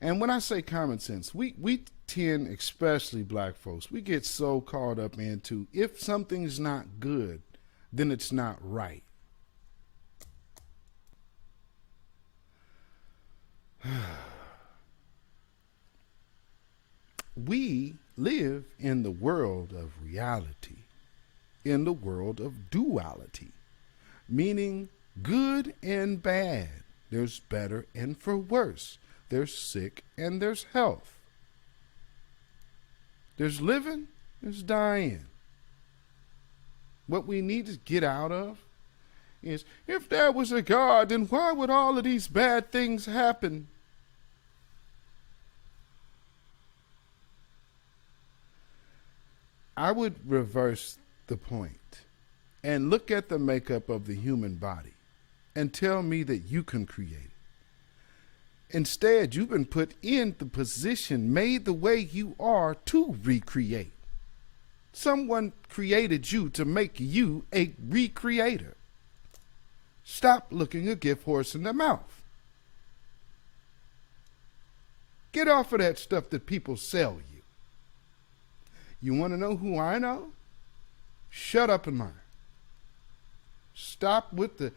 and when I say common sense, we tend, especially black folks, we get so caught up into if something's not good, then it's not right. We live in the world of reality, in the world of duality, meaning good and bad. There's better and for worse. There's sick and there's health. There's living, there's dying. what we need to get out of is, if there was a God, then why would all of these bad things happen? I would reverse the point and look at the makeup of the human body and tell me that you can create it. Instead, you've been put in the position, made the way you are, to recreate. Someone created you to make you a recreator. Stop looking a gift horse in the mouth. Get off of that stuff that people sell you. You want to know who I know? Shut up and learn. Stop with this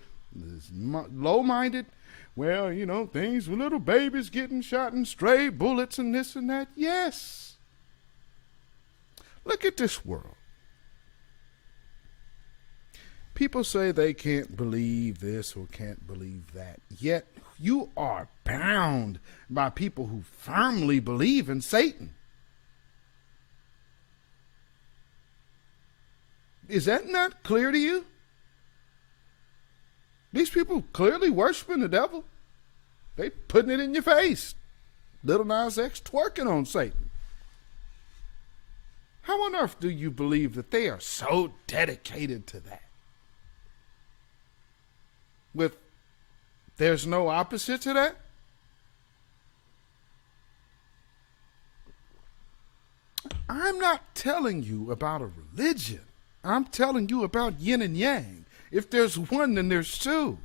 low-minded, well, you know, things with little babies getting shot and stray bullets and this and that. Yes. Look at this world. People say they can't believe this or can't believe that. Yet you are bound by people who firmly believe in Satan. Is that not clear to you? These people clearly worshiping the devil. They putting it in your face. Little Nas X twerking on Satan. How on earth do you believe that they are so dedicated to that? There's no opposite to that? I'm not telling you about a religion. I'm telling you about yin and yang. If there's one, then there's two.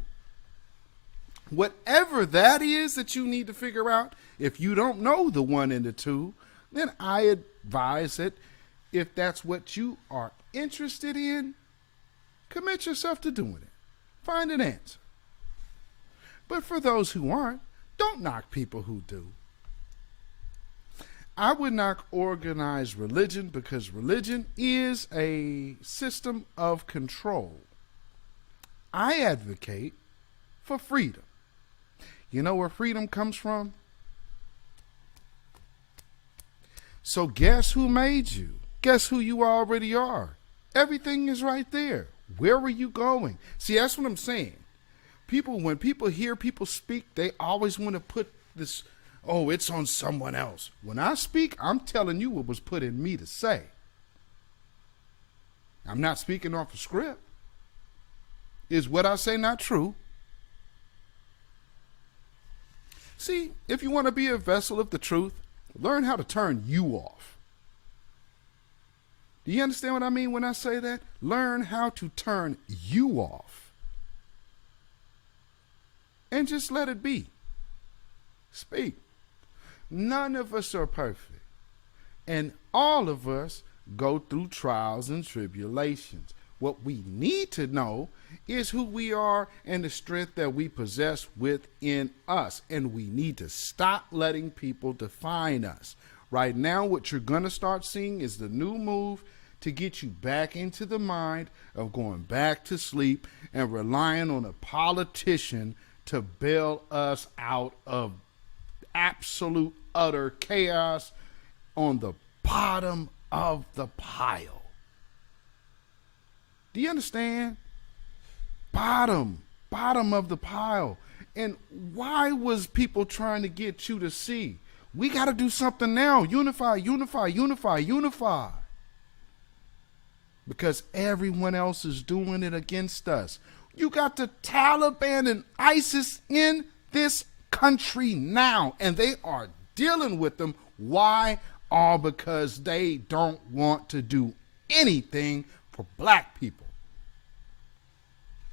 Whatever that is that you need to figure out, if you don't know the one and the two, then I advise that if that's what you are interested in, commit yourself to doing it. Find an answer. But for those who aren't, don't knock people who do. I would knock organized religion because religion is a system of control. I advocate for freedom. You know where freedom comes from? So guess who made you? Guess who you already are? Everything is right there. Where are you going? See, that's what I'm saying. When people hear people speak, they always want to put this, oh, it's on someone else. When I speak, I'm telling you what was put in me to say. I'm not speaking off a script. Is what I say not true? See, if you want to be a vessel of the truth, learn how to turn you off. Do you understand what I mean when I say that? Learn how to turn you off. And just let it be. Speak. None of us are perfect. And all of us go through trials and tribulations. What we need to know is who we are and the strength that we possess within us. And we need to stop letting people define us. Right now, what you're going to start seeing is the new move to get you back into the mind of going back to sleep and relying on a politician to bail us out of absolute, utter chaos on the bottom of the pile. Do you understand? Bottom of the pile. And why was people trying to get you to see? We got to do something now. Unify. Because everyone else is doing it against us. You got the Taliban and ISIS in this country now, and they are dealing with them. Why? All because they don't want to do anything for black people.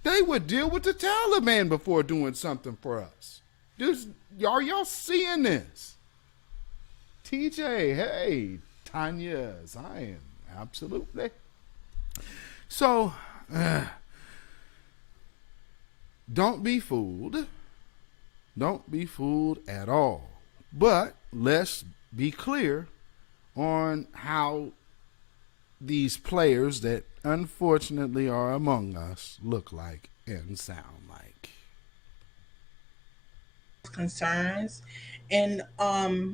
They would deal with the Taliban before doing something for us. Are y'all seeing this? TJ, hey, Tanya, Zion, absolutely. So, don't be fooled. Don't be fooled at all. But let's be clear on how these players that unfortunately are among us look like and sound like. Concerns and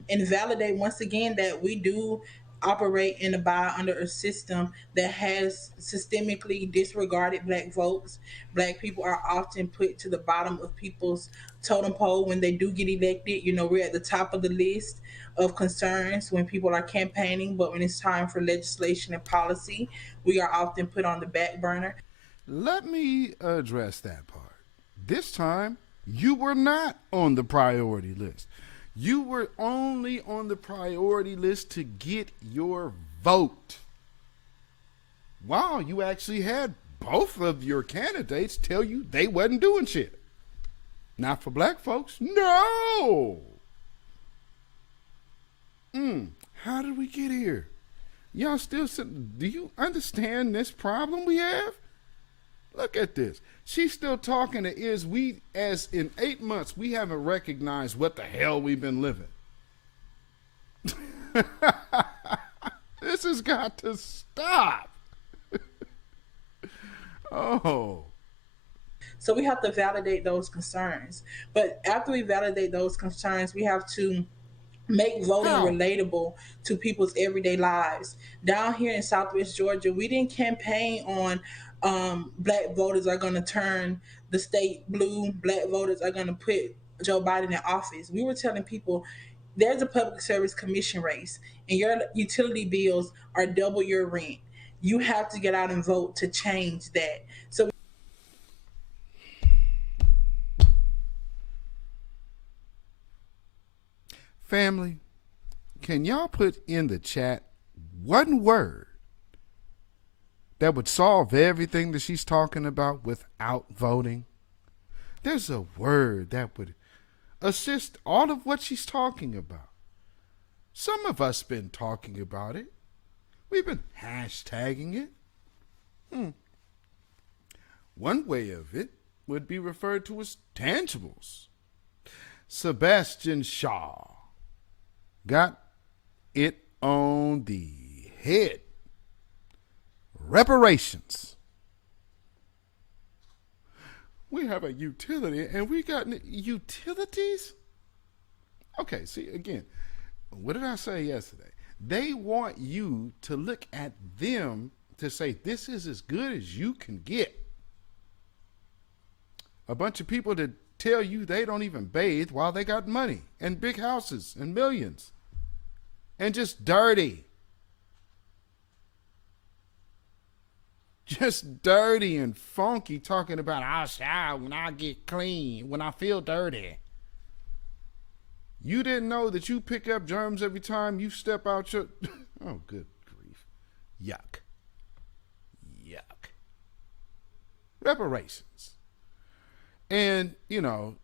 validate once again that we do operate and abide under a system that has systemically disregarded black votes. Black people are often put to the bottom of people's totem pole when they do get elected. You know, we're at the top of the list of concerns when people are campaigning, but when it's time for legislation and policy, we are often put on the back burner. Let me address that part. This time, you were not on the priority list. You were only on the priority list to get your vote. Wow, you actually had both of your candidates tell you they wasn't doing shit. Not for black folks. No. How did we get here? Y'all still sitting? Do you understand this problem we have? Look at this. She's still talking to is we, as in 8 months, we haven't recognized what the hell we've been living. This has got to stop. Oh. So we have to validate those concerns. But after we validate those concerns, we have to make voting relatable to people's everyday lives. Down here in Southwest Georgia, we didn't campaign on black voters are going to turn the state blue, black voters are going to put Joe Biden in office. We were telling people there's a public service commission race and your utility bills are double your rent. You have to get out and vote to change that. So family, can y'all put in the chat one word that would solve everything that she's talking about without voting? There's a word that would assist all of what she's talking about. Some of us been talking about it. We've been hashtagging it. One way of it would be referred to as tangibles. Sebastian Shaw got it on the head. Reparations. We have a utility and we got utilities? Okay, see, again, what did I say yesterday? They want you to look at them to say, this is as good as you can get. A bunch of people that tell you they don't even bathe while they got money and big houses and millions and just dirty. Just dirty and funky, talking about I'll shower when I get clean, when I feel dirty. You didn't know that you pick up germs every time you step out your... Oh, good grief. Yuck. Yuck. Reparations. And, you know,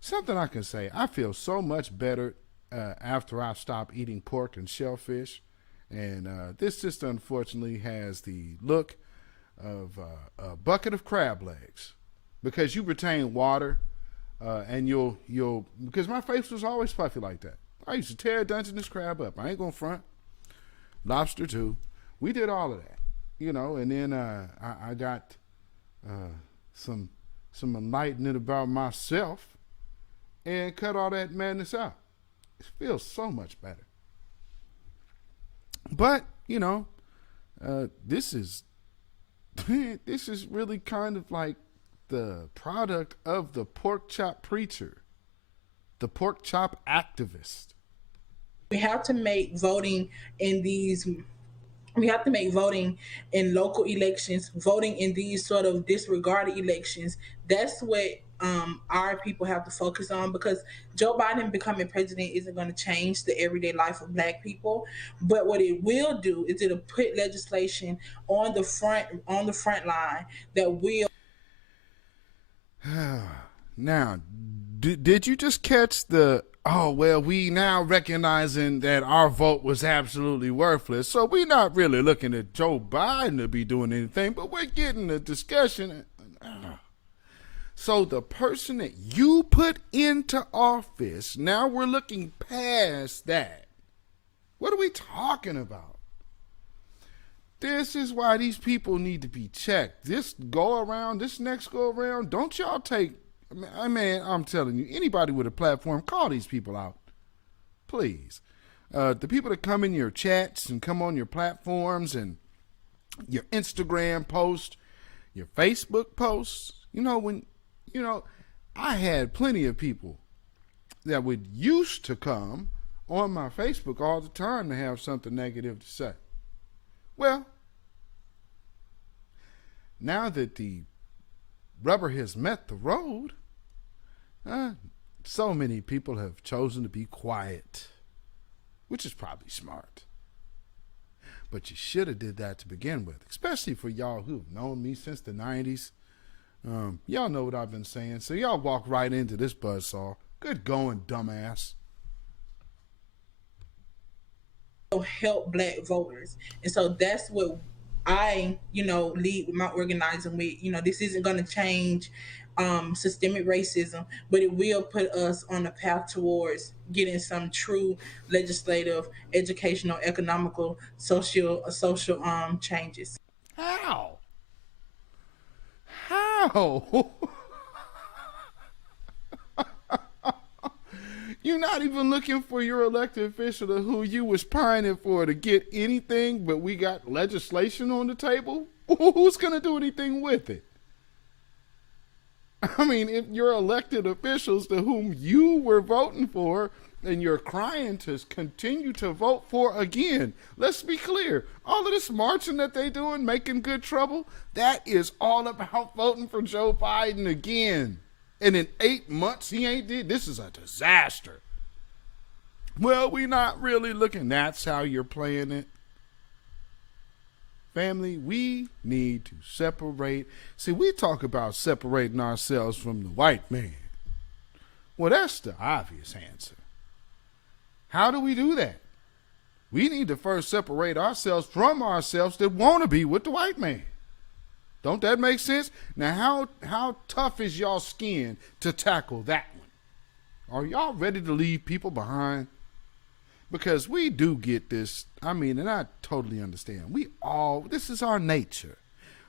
something I can say, I feel so much better after I stopped eating pork and shellfish. And this just unfortunately has the look of a bucket of crab legs, because you retain water and you'll because my face was always puffy like that. I used to tear Dungeness crab up. I ain't gonna front. Lobster too. We did all of that, you know. And then I got some enlightenment about myself and cut all that madness out. It feels so much better. But, you know, this is really kind of like the product of the pork chop preacher, the pork chop activist. We have to make voting in local elections, voting in these sort of disregarded elections. That's what our people have to focus on, because Joe Biden becoming president isn't going to change the everyday life of black people. But what it will do is it'll put legislation on the front line that will. Now, did you just catch the, oh, well, we now recognizing that our vote was absolutely worthless, so we're not really looking at Joe Biden to be doing anything, but we're getting a discussion. So the person that you put into office, now we're looking past that. What are we talking about? This is why these people need to be checked. This next go around, don't y'all take, I mean, I'm telling you, anybody with a platform, call these people out, please. the people that come in your chats and come on your platforms and your Instagram post, your Facebook posts. I had plenty of people that would used to come on my Facebook all the time to have something negative to say. Well, now that the rubber has met the road, so many people have chosen to be quiet, which is probably smart. But you should have did that to begin with, especially for y'all who've known me since the 90s. Y'all know what I've been saying, so y'all walk right into this buzzsaw. Good going, dumbass. Help black voters. And so that's what I, lead with my organizing with. This isn't going to change systemic racism, but it will put us on a path towards getting some true legislative, educational, economical, social changes. How? You're not even looking for your elected official who you was pining for to get anything, but we got legislation on the table? Who's going to do anything with it? I mean, if your elected officials to whom you were voting for and you're crying to continue to vote for again, let's be clear. All of this marching that they doing, making good trouble, that is all about voting for Joe Biden again. And in 8 months, he ain't did. This is a disaster. Well, we not really looking. That's how you're playing it. Family, we need to separate. See, we talk about separating ourselves from the white man. Well, that's the obvious answer. How do we do that? We need to first separate ourselves from ourselves that want to be with the white man. Don't that make sense? Now, how tough is y'all skin to tackle that one? Are y'all ready to leave people behind? Because we do get this, and I totally understand. This is our nature.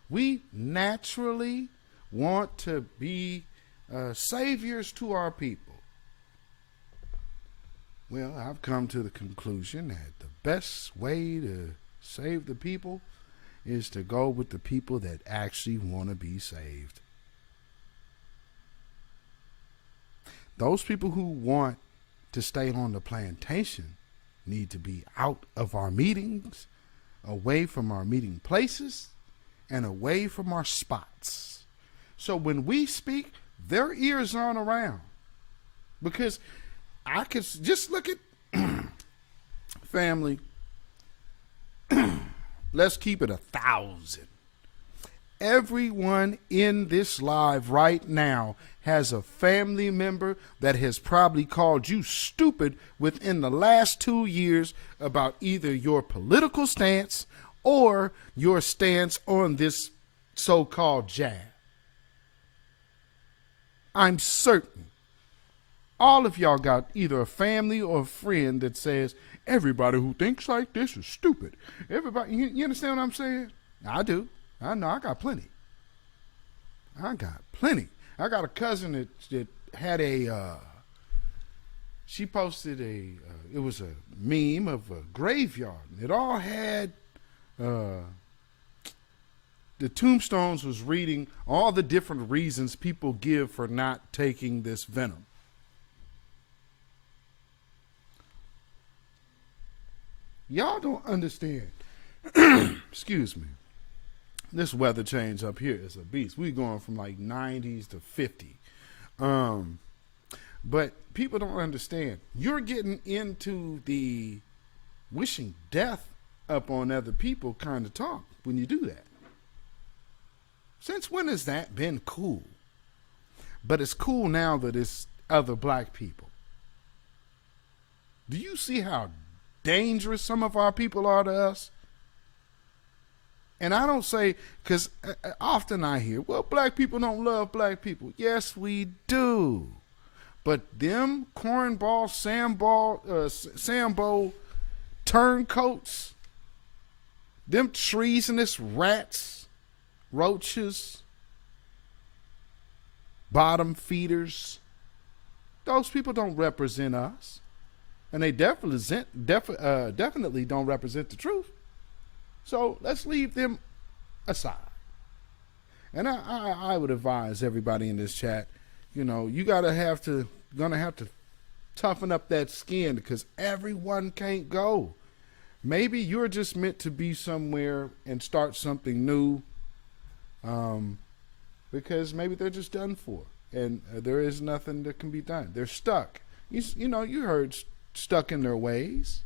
We naturally want to be saviors to our people. Well, I've come to the conclusion that the best way to save the people is to go with the people that actually want to be saved. Those people who want to stay on the plantation need to be out of our meetings, away from our meeting places, and away from our spots. So when we speak, their ears aren't around. Because I could just look at family. Let's keep it 1,000. Everyone in this live right now has a family member that has probably called you stupid within the last 2 years about either your political stance or your stance on this so-called jab. I'm certain all of y'all got either a family or a friend that says, everybody who thinks like this is stupid. Everybody, you understand what I'm saying? I do. I know. I got plenty. I got a cousin that had she posted it was a meme of a graveyard. It all had, the tombstones was reading all the different reasons people give for not taking this venom. Y'all don't understand. Excuse me. This weather change up here is a beast. We're going from like 90s to 50. But people don't understand. You're getting into the wishing death up on other people kind of talk when you do that. Since when has that been cool? But it's cool now that it's other black people. Do you see how dangerous some of our people are to us? And I don't say, because often I hear, well, black people don't love black people. Yes, we do. But them cornball, Sambo turncoats, them treasonous rats, roaches, bottom feeders, those people don't represent us. and they definitely don't represent the truth. So let's leave them aside. And I would advise everybody in this chat, you gonna have to toughen up that skin, because everyone can't go. Maybe you're just meant to be somewhere and start something new, because maybe they're just done for, and there is nothing that can be done. They're stuck. You heard stuck in their ways,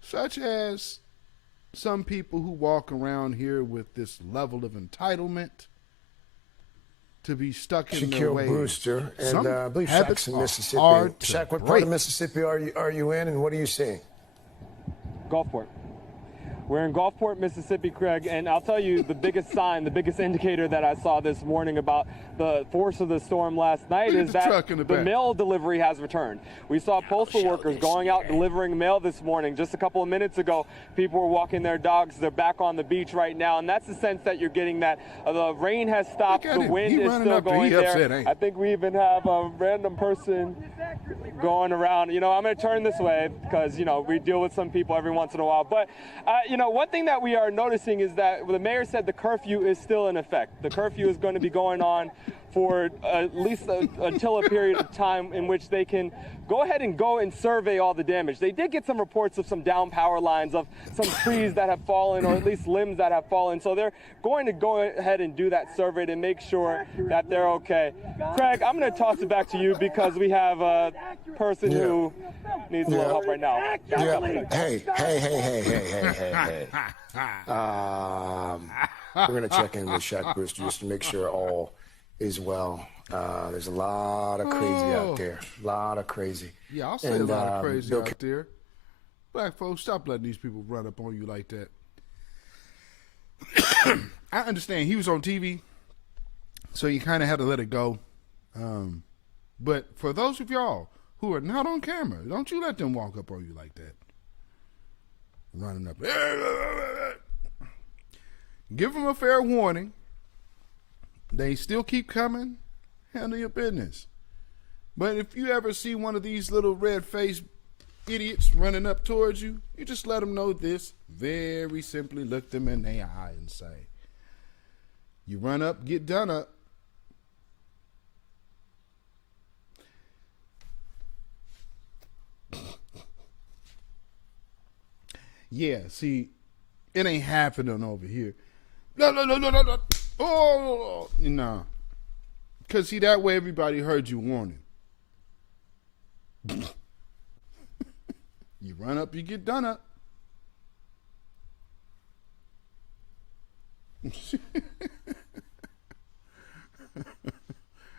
such as some people who walk around here with this level of entitlement to be stuck in their ways. Brewster, and Some I believe habits Shaq's in are Mississippi. hard to Shaq, what part break. of Mississippi are you in, and what are you seeing? Gulfport. We're in Gulfport, Mississippi, Craig, and I'll tell you the biggest sign, the biggest indicator that I saw this morning about the force of the storm last night is that the mail delivery has returned. We saw postal workers going out delivering mail this morning. Just a couple of minutes ago, people were walking their dogs. They're back on the beach right now, and that's the sense that you're getting, that the rain has stopped, the wind is still going there. I think we even have a random person going around. I'm going to turn this way because, we deal with some people every once in a while. But, one thing that we are noticing is that the mayor said the curfew is still in effect. The curfew is going to be going on for at least until a period of time in which they can go ahead and survey all the damage. They did get some reports of some down power lines, of some trees that have fallen, or at least limbs that have fallen. So they're going to go ahead and do that survey to make sure that they're okay. Craig, I'm going to toss it back to you because we have a person who needs a little help right now. Hey. We're going to check in with Shaq Brewster just to make sure all is well. There's a lot of crazy out there. A lot of crazy. Yeah, I'll say a lot of crazy out there. Black folks, stop letting these people run up on you like that. I understand he was on TV, so you kind of had to let it go. But for those of y'all who are not on camera, don't you let them walk up on you like that. Running up. Give them a fair warning. They still keep coming. Handle your business. But if you ever see one of these little red-faced idiots running up towards you, you just let them know this. Very simply look them in the eye and say, you run up, get done up. Yeah, see, it ain't happening over here. No. Oh, no. Because, see, that way everybody heard you warning. You run up, you get done up.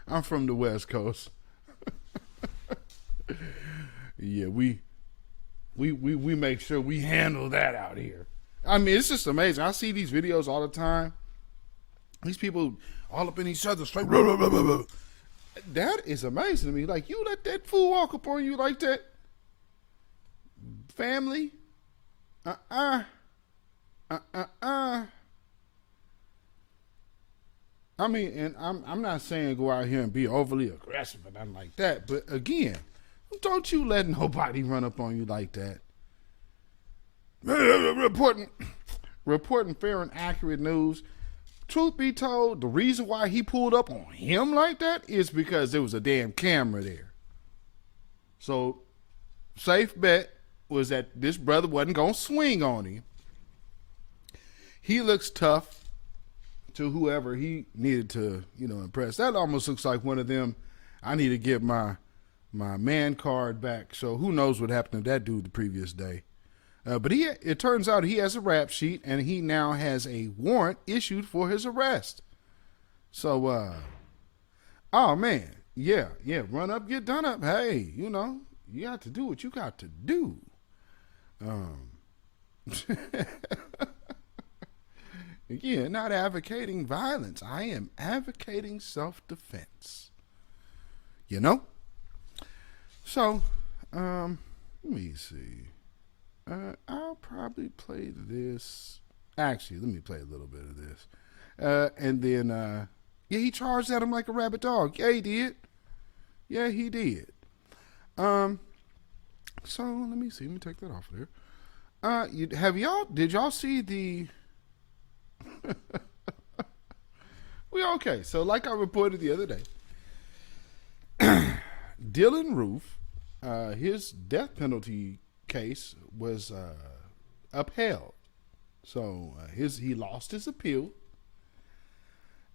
I'm from the West Coast. Yeah, we make sure we handle that out here. I mean, it's just amazing. I see these videos all the time. These people all up in each other, straight. Blah, blah, blah, blah, blah. That is amazing to me. Like, you let that fool walk up on you like that? Family? I mean, and I'm not saying go out here and be overly aggressive or nothing like that. But again, don't you let nobody run up on you like that. Reporting fair and accurate news. Truth be told, the reason why he pulled up on him like that is because there was a damn camera there. So, safe bet was that this brother wasn't going to swing on him. He looks tough to whoever he needed to, impress. That almost looks like one of them, I need to get my man card back. So who knows what happened to that dude the previous day. But it turns out he has a rap sheet, and he now has a warrant issued for his arrest. So, oh man, yeah, run up, get done up. Hey, you got to do what you got to do. Again, not advocating violence. I am advocating self-defense. So, let me see. I'll probably play this. Actually, let me play a little bit of this. And then, he charged at him like a rabid dog. Yeah, he did. So let me see. Let me take that off of there. Did y'all see the? Okay. So like I reported the other day, Dylan Roof, his death penalty case was upheld. So he lost his appeal,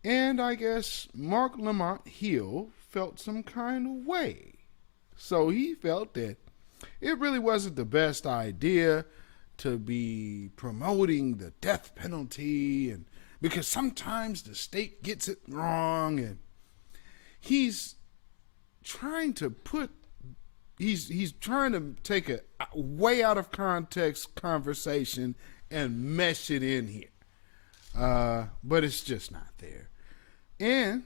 and I guess Mark Lamont Hill felt some kind of way. So he felt that it really wasn't the best idea to be promoting the death penalty, and because sometimes the state gets it wrong, and he's trying to take a way out of context conversation and mesh it in here. But it's just not there. And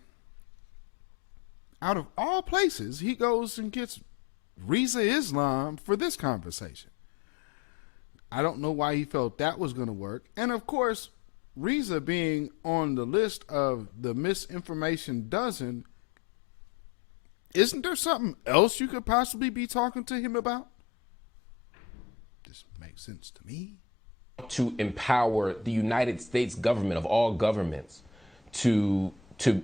out of all places, he goes and gets Riza Islam for this conversation. I don't know why he felt that was going to work. And of course, Riza being on the list of the misinformation dozen, isn't there something else you could possibly be talking to him about? This makes sense to me. To empower the United States government of all governments to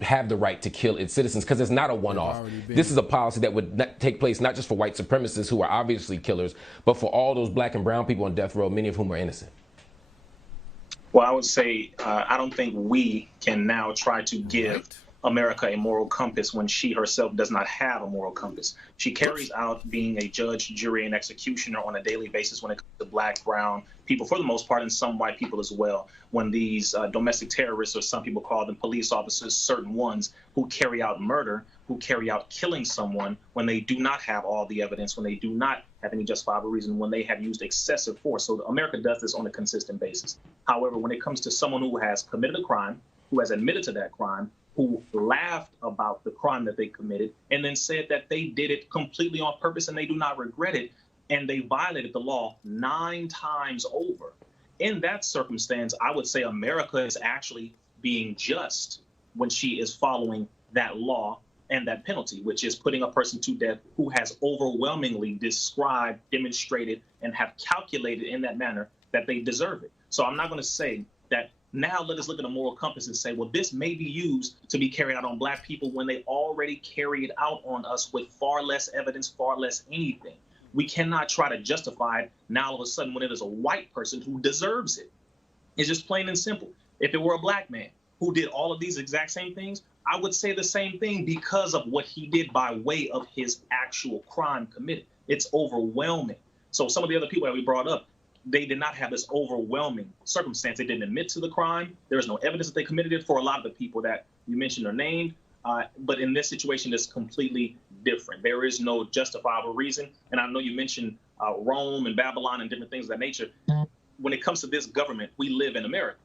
have the right to kill its citizens, because it's not a one-off. This is a policy that would take place not just for white supremacists who are obviously killers, but for all those black and brown people on death row, many of whom are innocent. Well, I would say I don't think we can now try to give America a moral compass when she herself does not have a moral compass. She carries out being a judge, jury, and executioner on a daily basis when it comes to black, brown people, for the most part, and some white people as well. When these domestic terrorists, or some people call them police officers, certain ones who carry out murder, who carry out killing someone when they do not have all the evidence, when they do not have any justifiable reason, when they have used excessive force. So America does this on a consistent basis. However, when it comes to someone who has committed a crime, who has admitted to that crime, who laughed about the crime that they committed, and then said that they did it completely on purpose and they do not regret it, and they violated the law 9 times over. In that circumstance, I would say America is actually being just when she is following that law and that penalty, which is putting a person to death who has overwhelmingly described, demonstrated, and have calculated in that manner that they deserve it. So I'm not going to say that now let us look at a moral compass and say, well, this may be used to be carried out on black people when they already carry it out on us with far less evidence, far less anything. We cannot try to justify it now all of a sudden when it is a white person who deserves it. It's just plain and simple. If it were a black man who did all of these exact same things, I would say the same thing because of what he did by way of his actual crime committed. It's overwhelming. So some of the other people that we brought up, they did not have this overwhelming circumstance. They didn't admit to the crime. There is no evidence that they committed it. For a lot of the people that you mentioned are named. But in this situation, it's completely different. There is no justifiable reason. And I know you mentioned Rome and Babylon and different things of that nature. When it comes to this government, we live in America.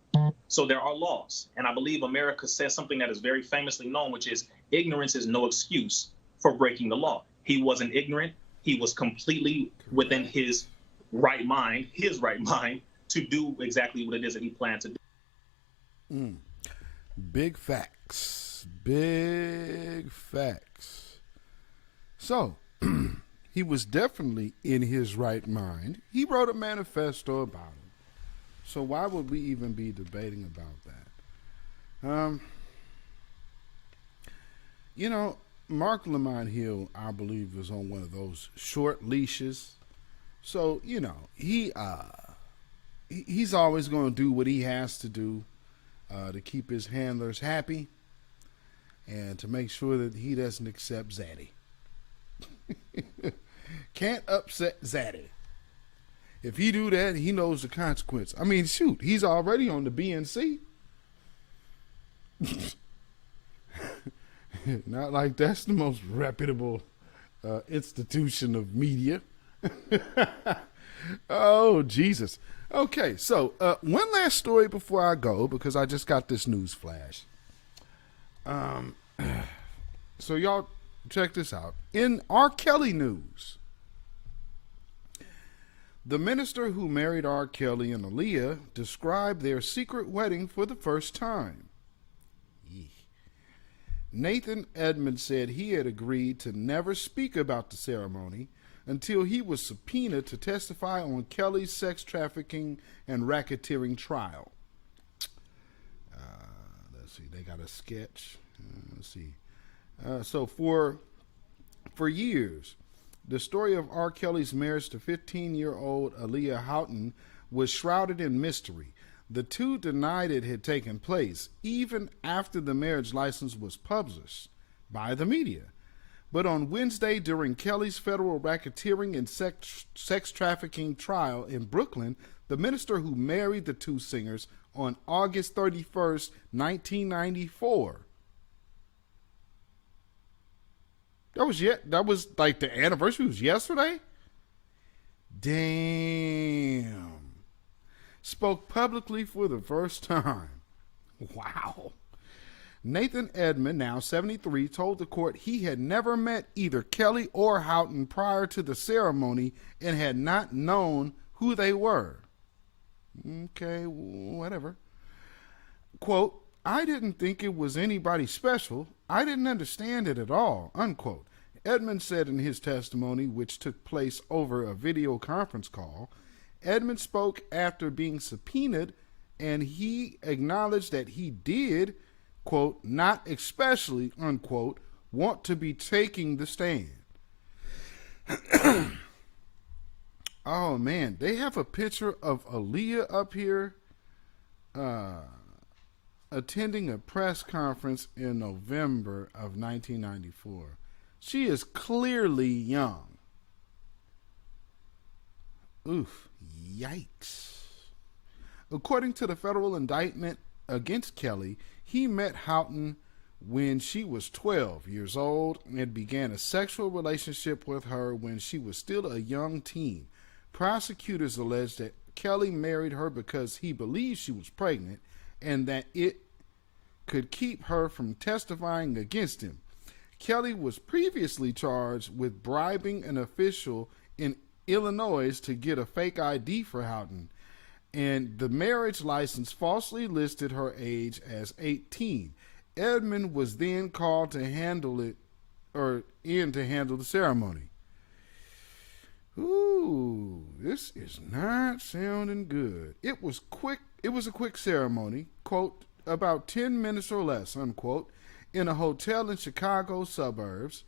So there are laws. And I believe America says something that is very famously known, which is ignorance is no excuse for breaking the law. He wasn't ignorant. He was completely within his right mind, to do exactly what it is that he planned to do. Big facts. Big facts. So, he was definitely in his right mind. He wrote a manifesto about it. So why would we even be debating about that? Mark Lamont Hill, I believe, is on one of those short leashes. So, he's always going to do what he has to do to keep his handlers happy and to make sure that he doesn't accept Zaddy. Can't upset Zaddy. If he do that, he knows the consequence. I mean, shoot, he's already on the BNC. Not like that's the most reputable institution of media. Oh, Jesus. Okay, so one last story before I go, because I just got this news flash. So y'all check this out. In R. Kelly news, the minister who married R. Kelly and Aaliyah described their secret wedding for the first time. Nathan Edmonds said he had agreed to never speak about the ceremony until he was subpoenaed to testify on Kelly's sex trafficking and racketeering trial. Let's see, they got a sketch. Let's see. So for years, the story of R. Kelly's marriage to 15-year-old Aaliyah Houghton was shrouded in mystery. The two denied it had taken place, even after the marriage license was published by the media. But on Wednesday, during Kelly's federal racketeering and sex trafficking trial in Brooklyn, the minister who married the two singers on August 31st, 1994. That was like the anniversary was yesterday? Damn. Spoke publicly for the first time. Wow. Nathan Edmond, now 73, told the court he had never met either Kelly or Houghton prior to the ceremony and had not known who they were. Okay, whatever. Quote, I didn't think it was anybody special. I didn't understand it at all, unquote. Edmond said in his testimony, which took place over a video conference call. Edmond spoke after being subpoenaed, and he acknowledged that he did, quote, not especially, unquote, want to be taking the stand. Oh, man. They have a picture of Aaliyah up here attending a press conference in November of 1994. She is clearly young. Oof. Yikes. According to the federal indictment against Kelly, he met Houghton when she was 12 years old and began a sexual relationship with her when she was still a young teen. Prosecutors alleged that Kelly married her because he believed she was pregnant and that it could keep her from testifying against him. Kelly was previously charged with bribing an official in Illinois to get a fake ID for Houghton, and the marriage license falsely listed her age as 18. Edmond was then called to handle it, or in to handle the ceremony. Ooh, this is not sounding good. It was a quick ceremony, quote, about 10 minutes or less, unquote, in a hotel in Chicago suburbs.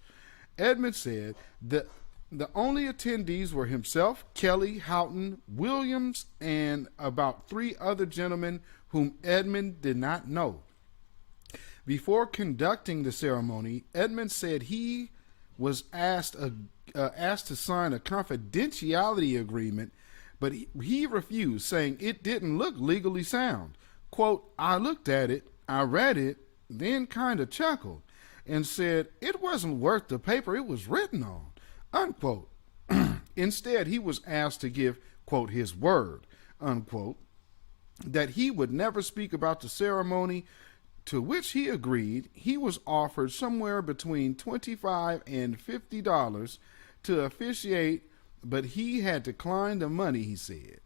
Edmond said that the only attendees were himself, Kelly, Houghton, Williams, and about 3 other gentlemen whom Edmond did not know. Before conducting the ceremony, Edmond said he was asked to sign a confidentiality agreement, but he refused, saying it didn't look legally sound. Quote, I looked at it, I read it, then kind of chuckled and said it wasn't worth the paper it was written on, unquote. Instead, he was asked to give, quote, his word, unquote, that he would never speak about the ceremony, to which he agreed. He was offered somewhere between $25 and $50 to officiate, but he had declined the money, he said.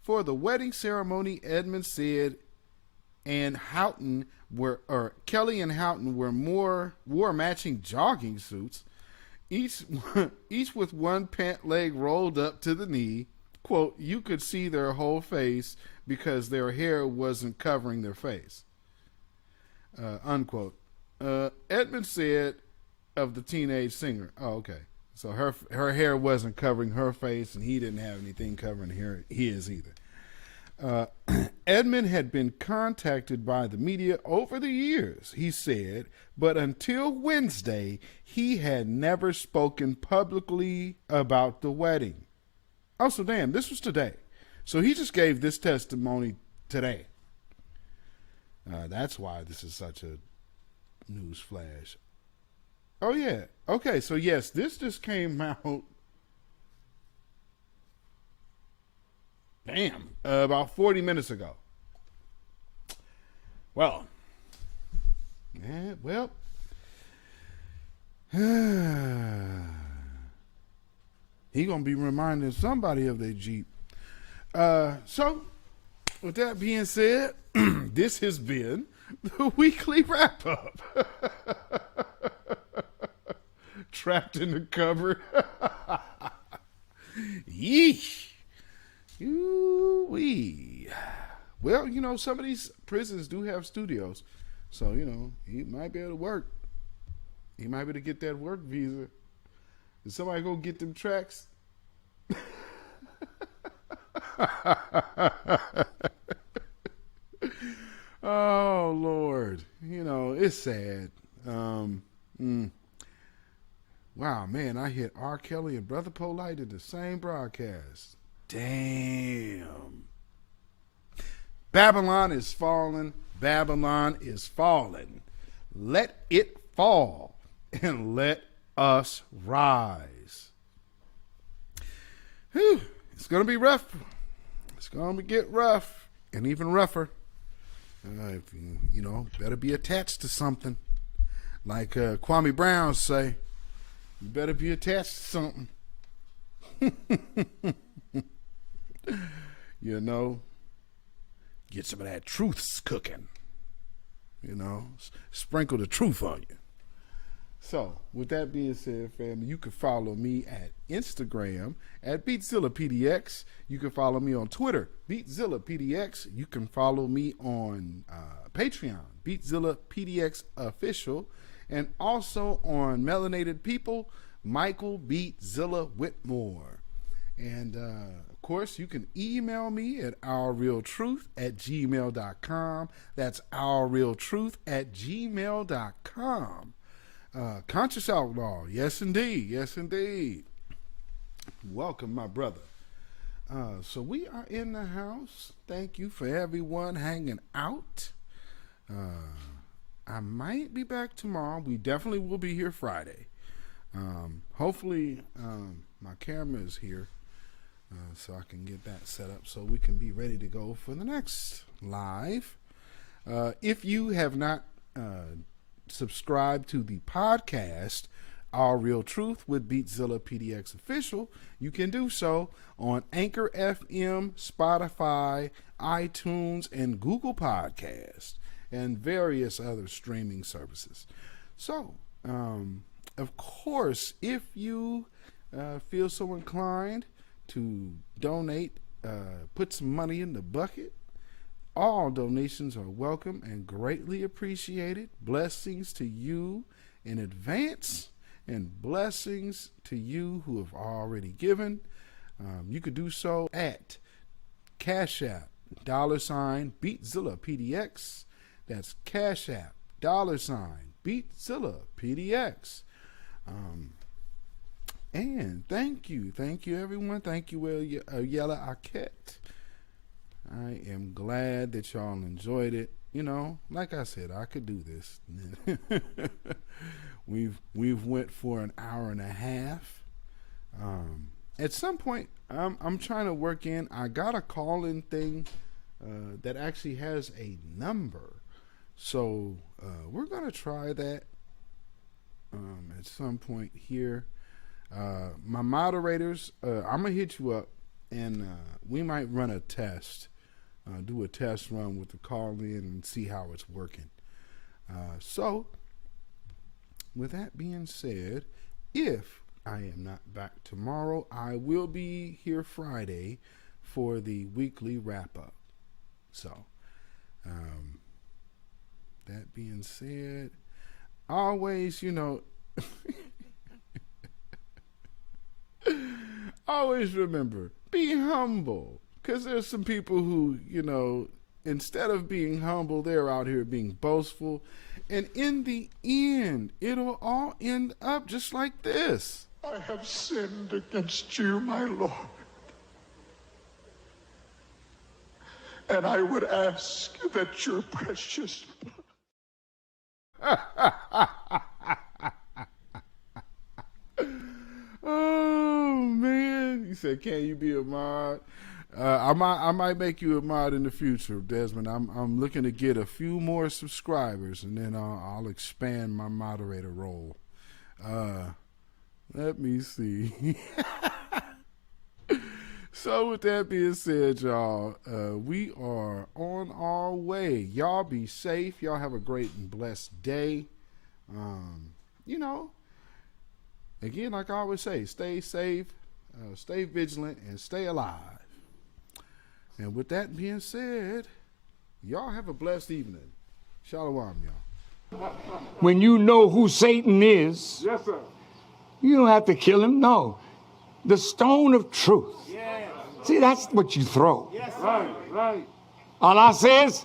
For the wedding ceremony, Edmond said and Houghton Kelly and Houghton wore matching jogging suits, each with one pant leg rolled up to the knee. Quote, you could see their whole face because their hair wasn't covering their face, unquote. Edmond said of the teenage singer, oh, okay, so her hair wasn't covering her face and he didn't have anything covering his either. Edmond had been contacted by the media over the years, he said, but until Wednesday, he had never spoken publicly about the wedding. Oh, so damn, this was today. So he just gave this testimony today. That's why this is such a news flash. Oh, yeah. Okay, so yes, this just came out. Damn, about 40 minutes ago. Well, he gonna be reminding somebody of their Jeep. So, with that being said, this has been the weekly wrap-up. trapped in the cupboard. Yeesh. Ooh-wee. Well, you know, some of these prisons do have studios. So, you know, he might be able to work. He might be able to get that work visa. Is somebody go get them tracks? Oh, Lord. You know, it's sad. Wow, man, I hit R. Kelly and Brother Polite in the same broadcast. Damn. Babylon is falling. Babylon is falling. Let it fall and let us rise. Whew. It's going to be rough. It's going to get rough and even rougher. If you know, better be attached to something. Like Kwame Brown say, you better be attached to something. You know, get some of that truth's cooking. You know, sprinkle the truth on you. So, with that being said, family, you can follow me at Instagram at beatzillapdx. You can follow me on Twitter, beatzillapdx. You can follow me on Patreon, beatzillapdx official, and also on Melanated People, Michael Beatzilla Whitmore. And of course, you can email me at ourrealtruth@gmail.com. That's ourrealtruth@gmail.com. Conscious Outlaw, yes indeed, yes indeed. Welcome, my brother. So we are in the house. Thank you for everyone hanging out. I might be back tomorrow. We definitely will be here Friday. Hopefully my camera is here so I can get that set up so we can be ready to go for the next live. If you have not subscribe to the podcast, Our Real Truth with Beatzilla PDX Official, you can do so on Anchor FM, Spotify, iTunes, and Google Podcast, and various other streaming services. So, of course, if you feel so inclined to donate, put some money in the bucket, all donations are welcome and greatly appreciated. Blessings to you in advance and blessings to you who have already given. You could do so at CashApp, $BeatZillaPDX. That's CashApp, $BeatZillaPDX. And thank you everyone. Thank you, Yella Arquette. I am glad that y'all enjoyed it. You know, like I said, I could do this. We've went for an hour and a half. At some point, I'm trying to work in. I got a call-in thing that actually has a number, so we're gonna try that at some point here. My moderators, I'm gonna hit you up, and we might run a test. Do a test run with the call-in and see how it's working. So, with that being said, if I am not back tomorrow, I will be here Friday for the weekly wrap-up. So, that being said, always, you know, always remember, be humble. Because there's some people who, you know, instead of being humble, they're out here being boastful. And in the end, it'll all end up just like this. I have sinned against you, my Lord. And I would ask that your precious Oh, man. You said, can you be a mod? I might make you a mod in the future, Desmond. I'm looking to get a few more subscribers, and then I'll expand my moderator role. Let me see. So with that being said, y'all, we are on our way. Y'all be safe. Y'all have a great and blessed day. You know, Again, like I always say, stay safe, stay vigilant, and stay alive. And with that being said, y'all have a blessed evening. Shalom, y'all. When you know who Satan is, Yes, sir. you don't have to kill him. No. The stone of truth. Yes. See, that's what you throw. Yes, sir. Right. Allah says,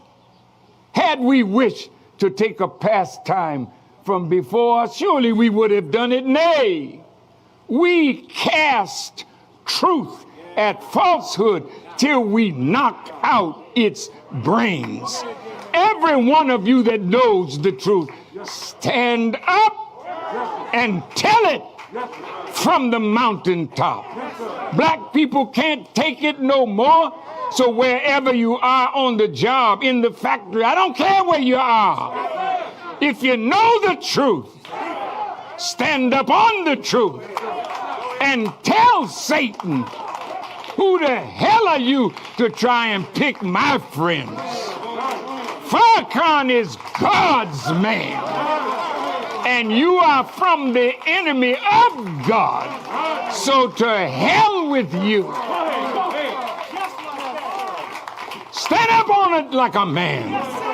had we wished to take a pastime from before, surely we would have done it. Nay, we cast truth at falsehood till we knock out its brains. Every one of you that knows the truth, stand up and tell it from the mountaintop. Black people can't take it no more. So wherever you are on the job, in the factory, I don't care where you are. If you know the truth, stand up on the truth and tell Satan, who the hell are you to try and pick my friends? Farrakhan is God's man, and you are from the enemy of God. So to hell with you. Stand up on it like a man.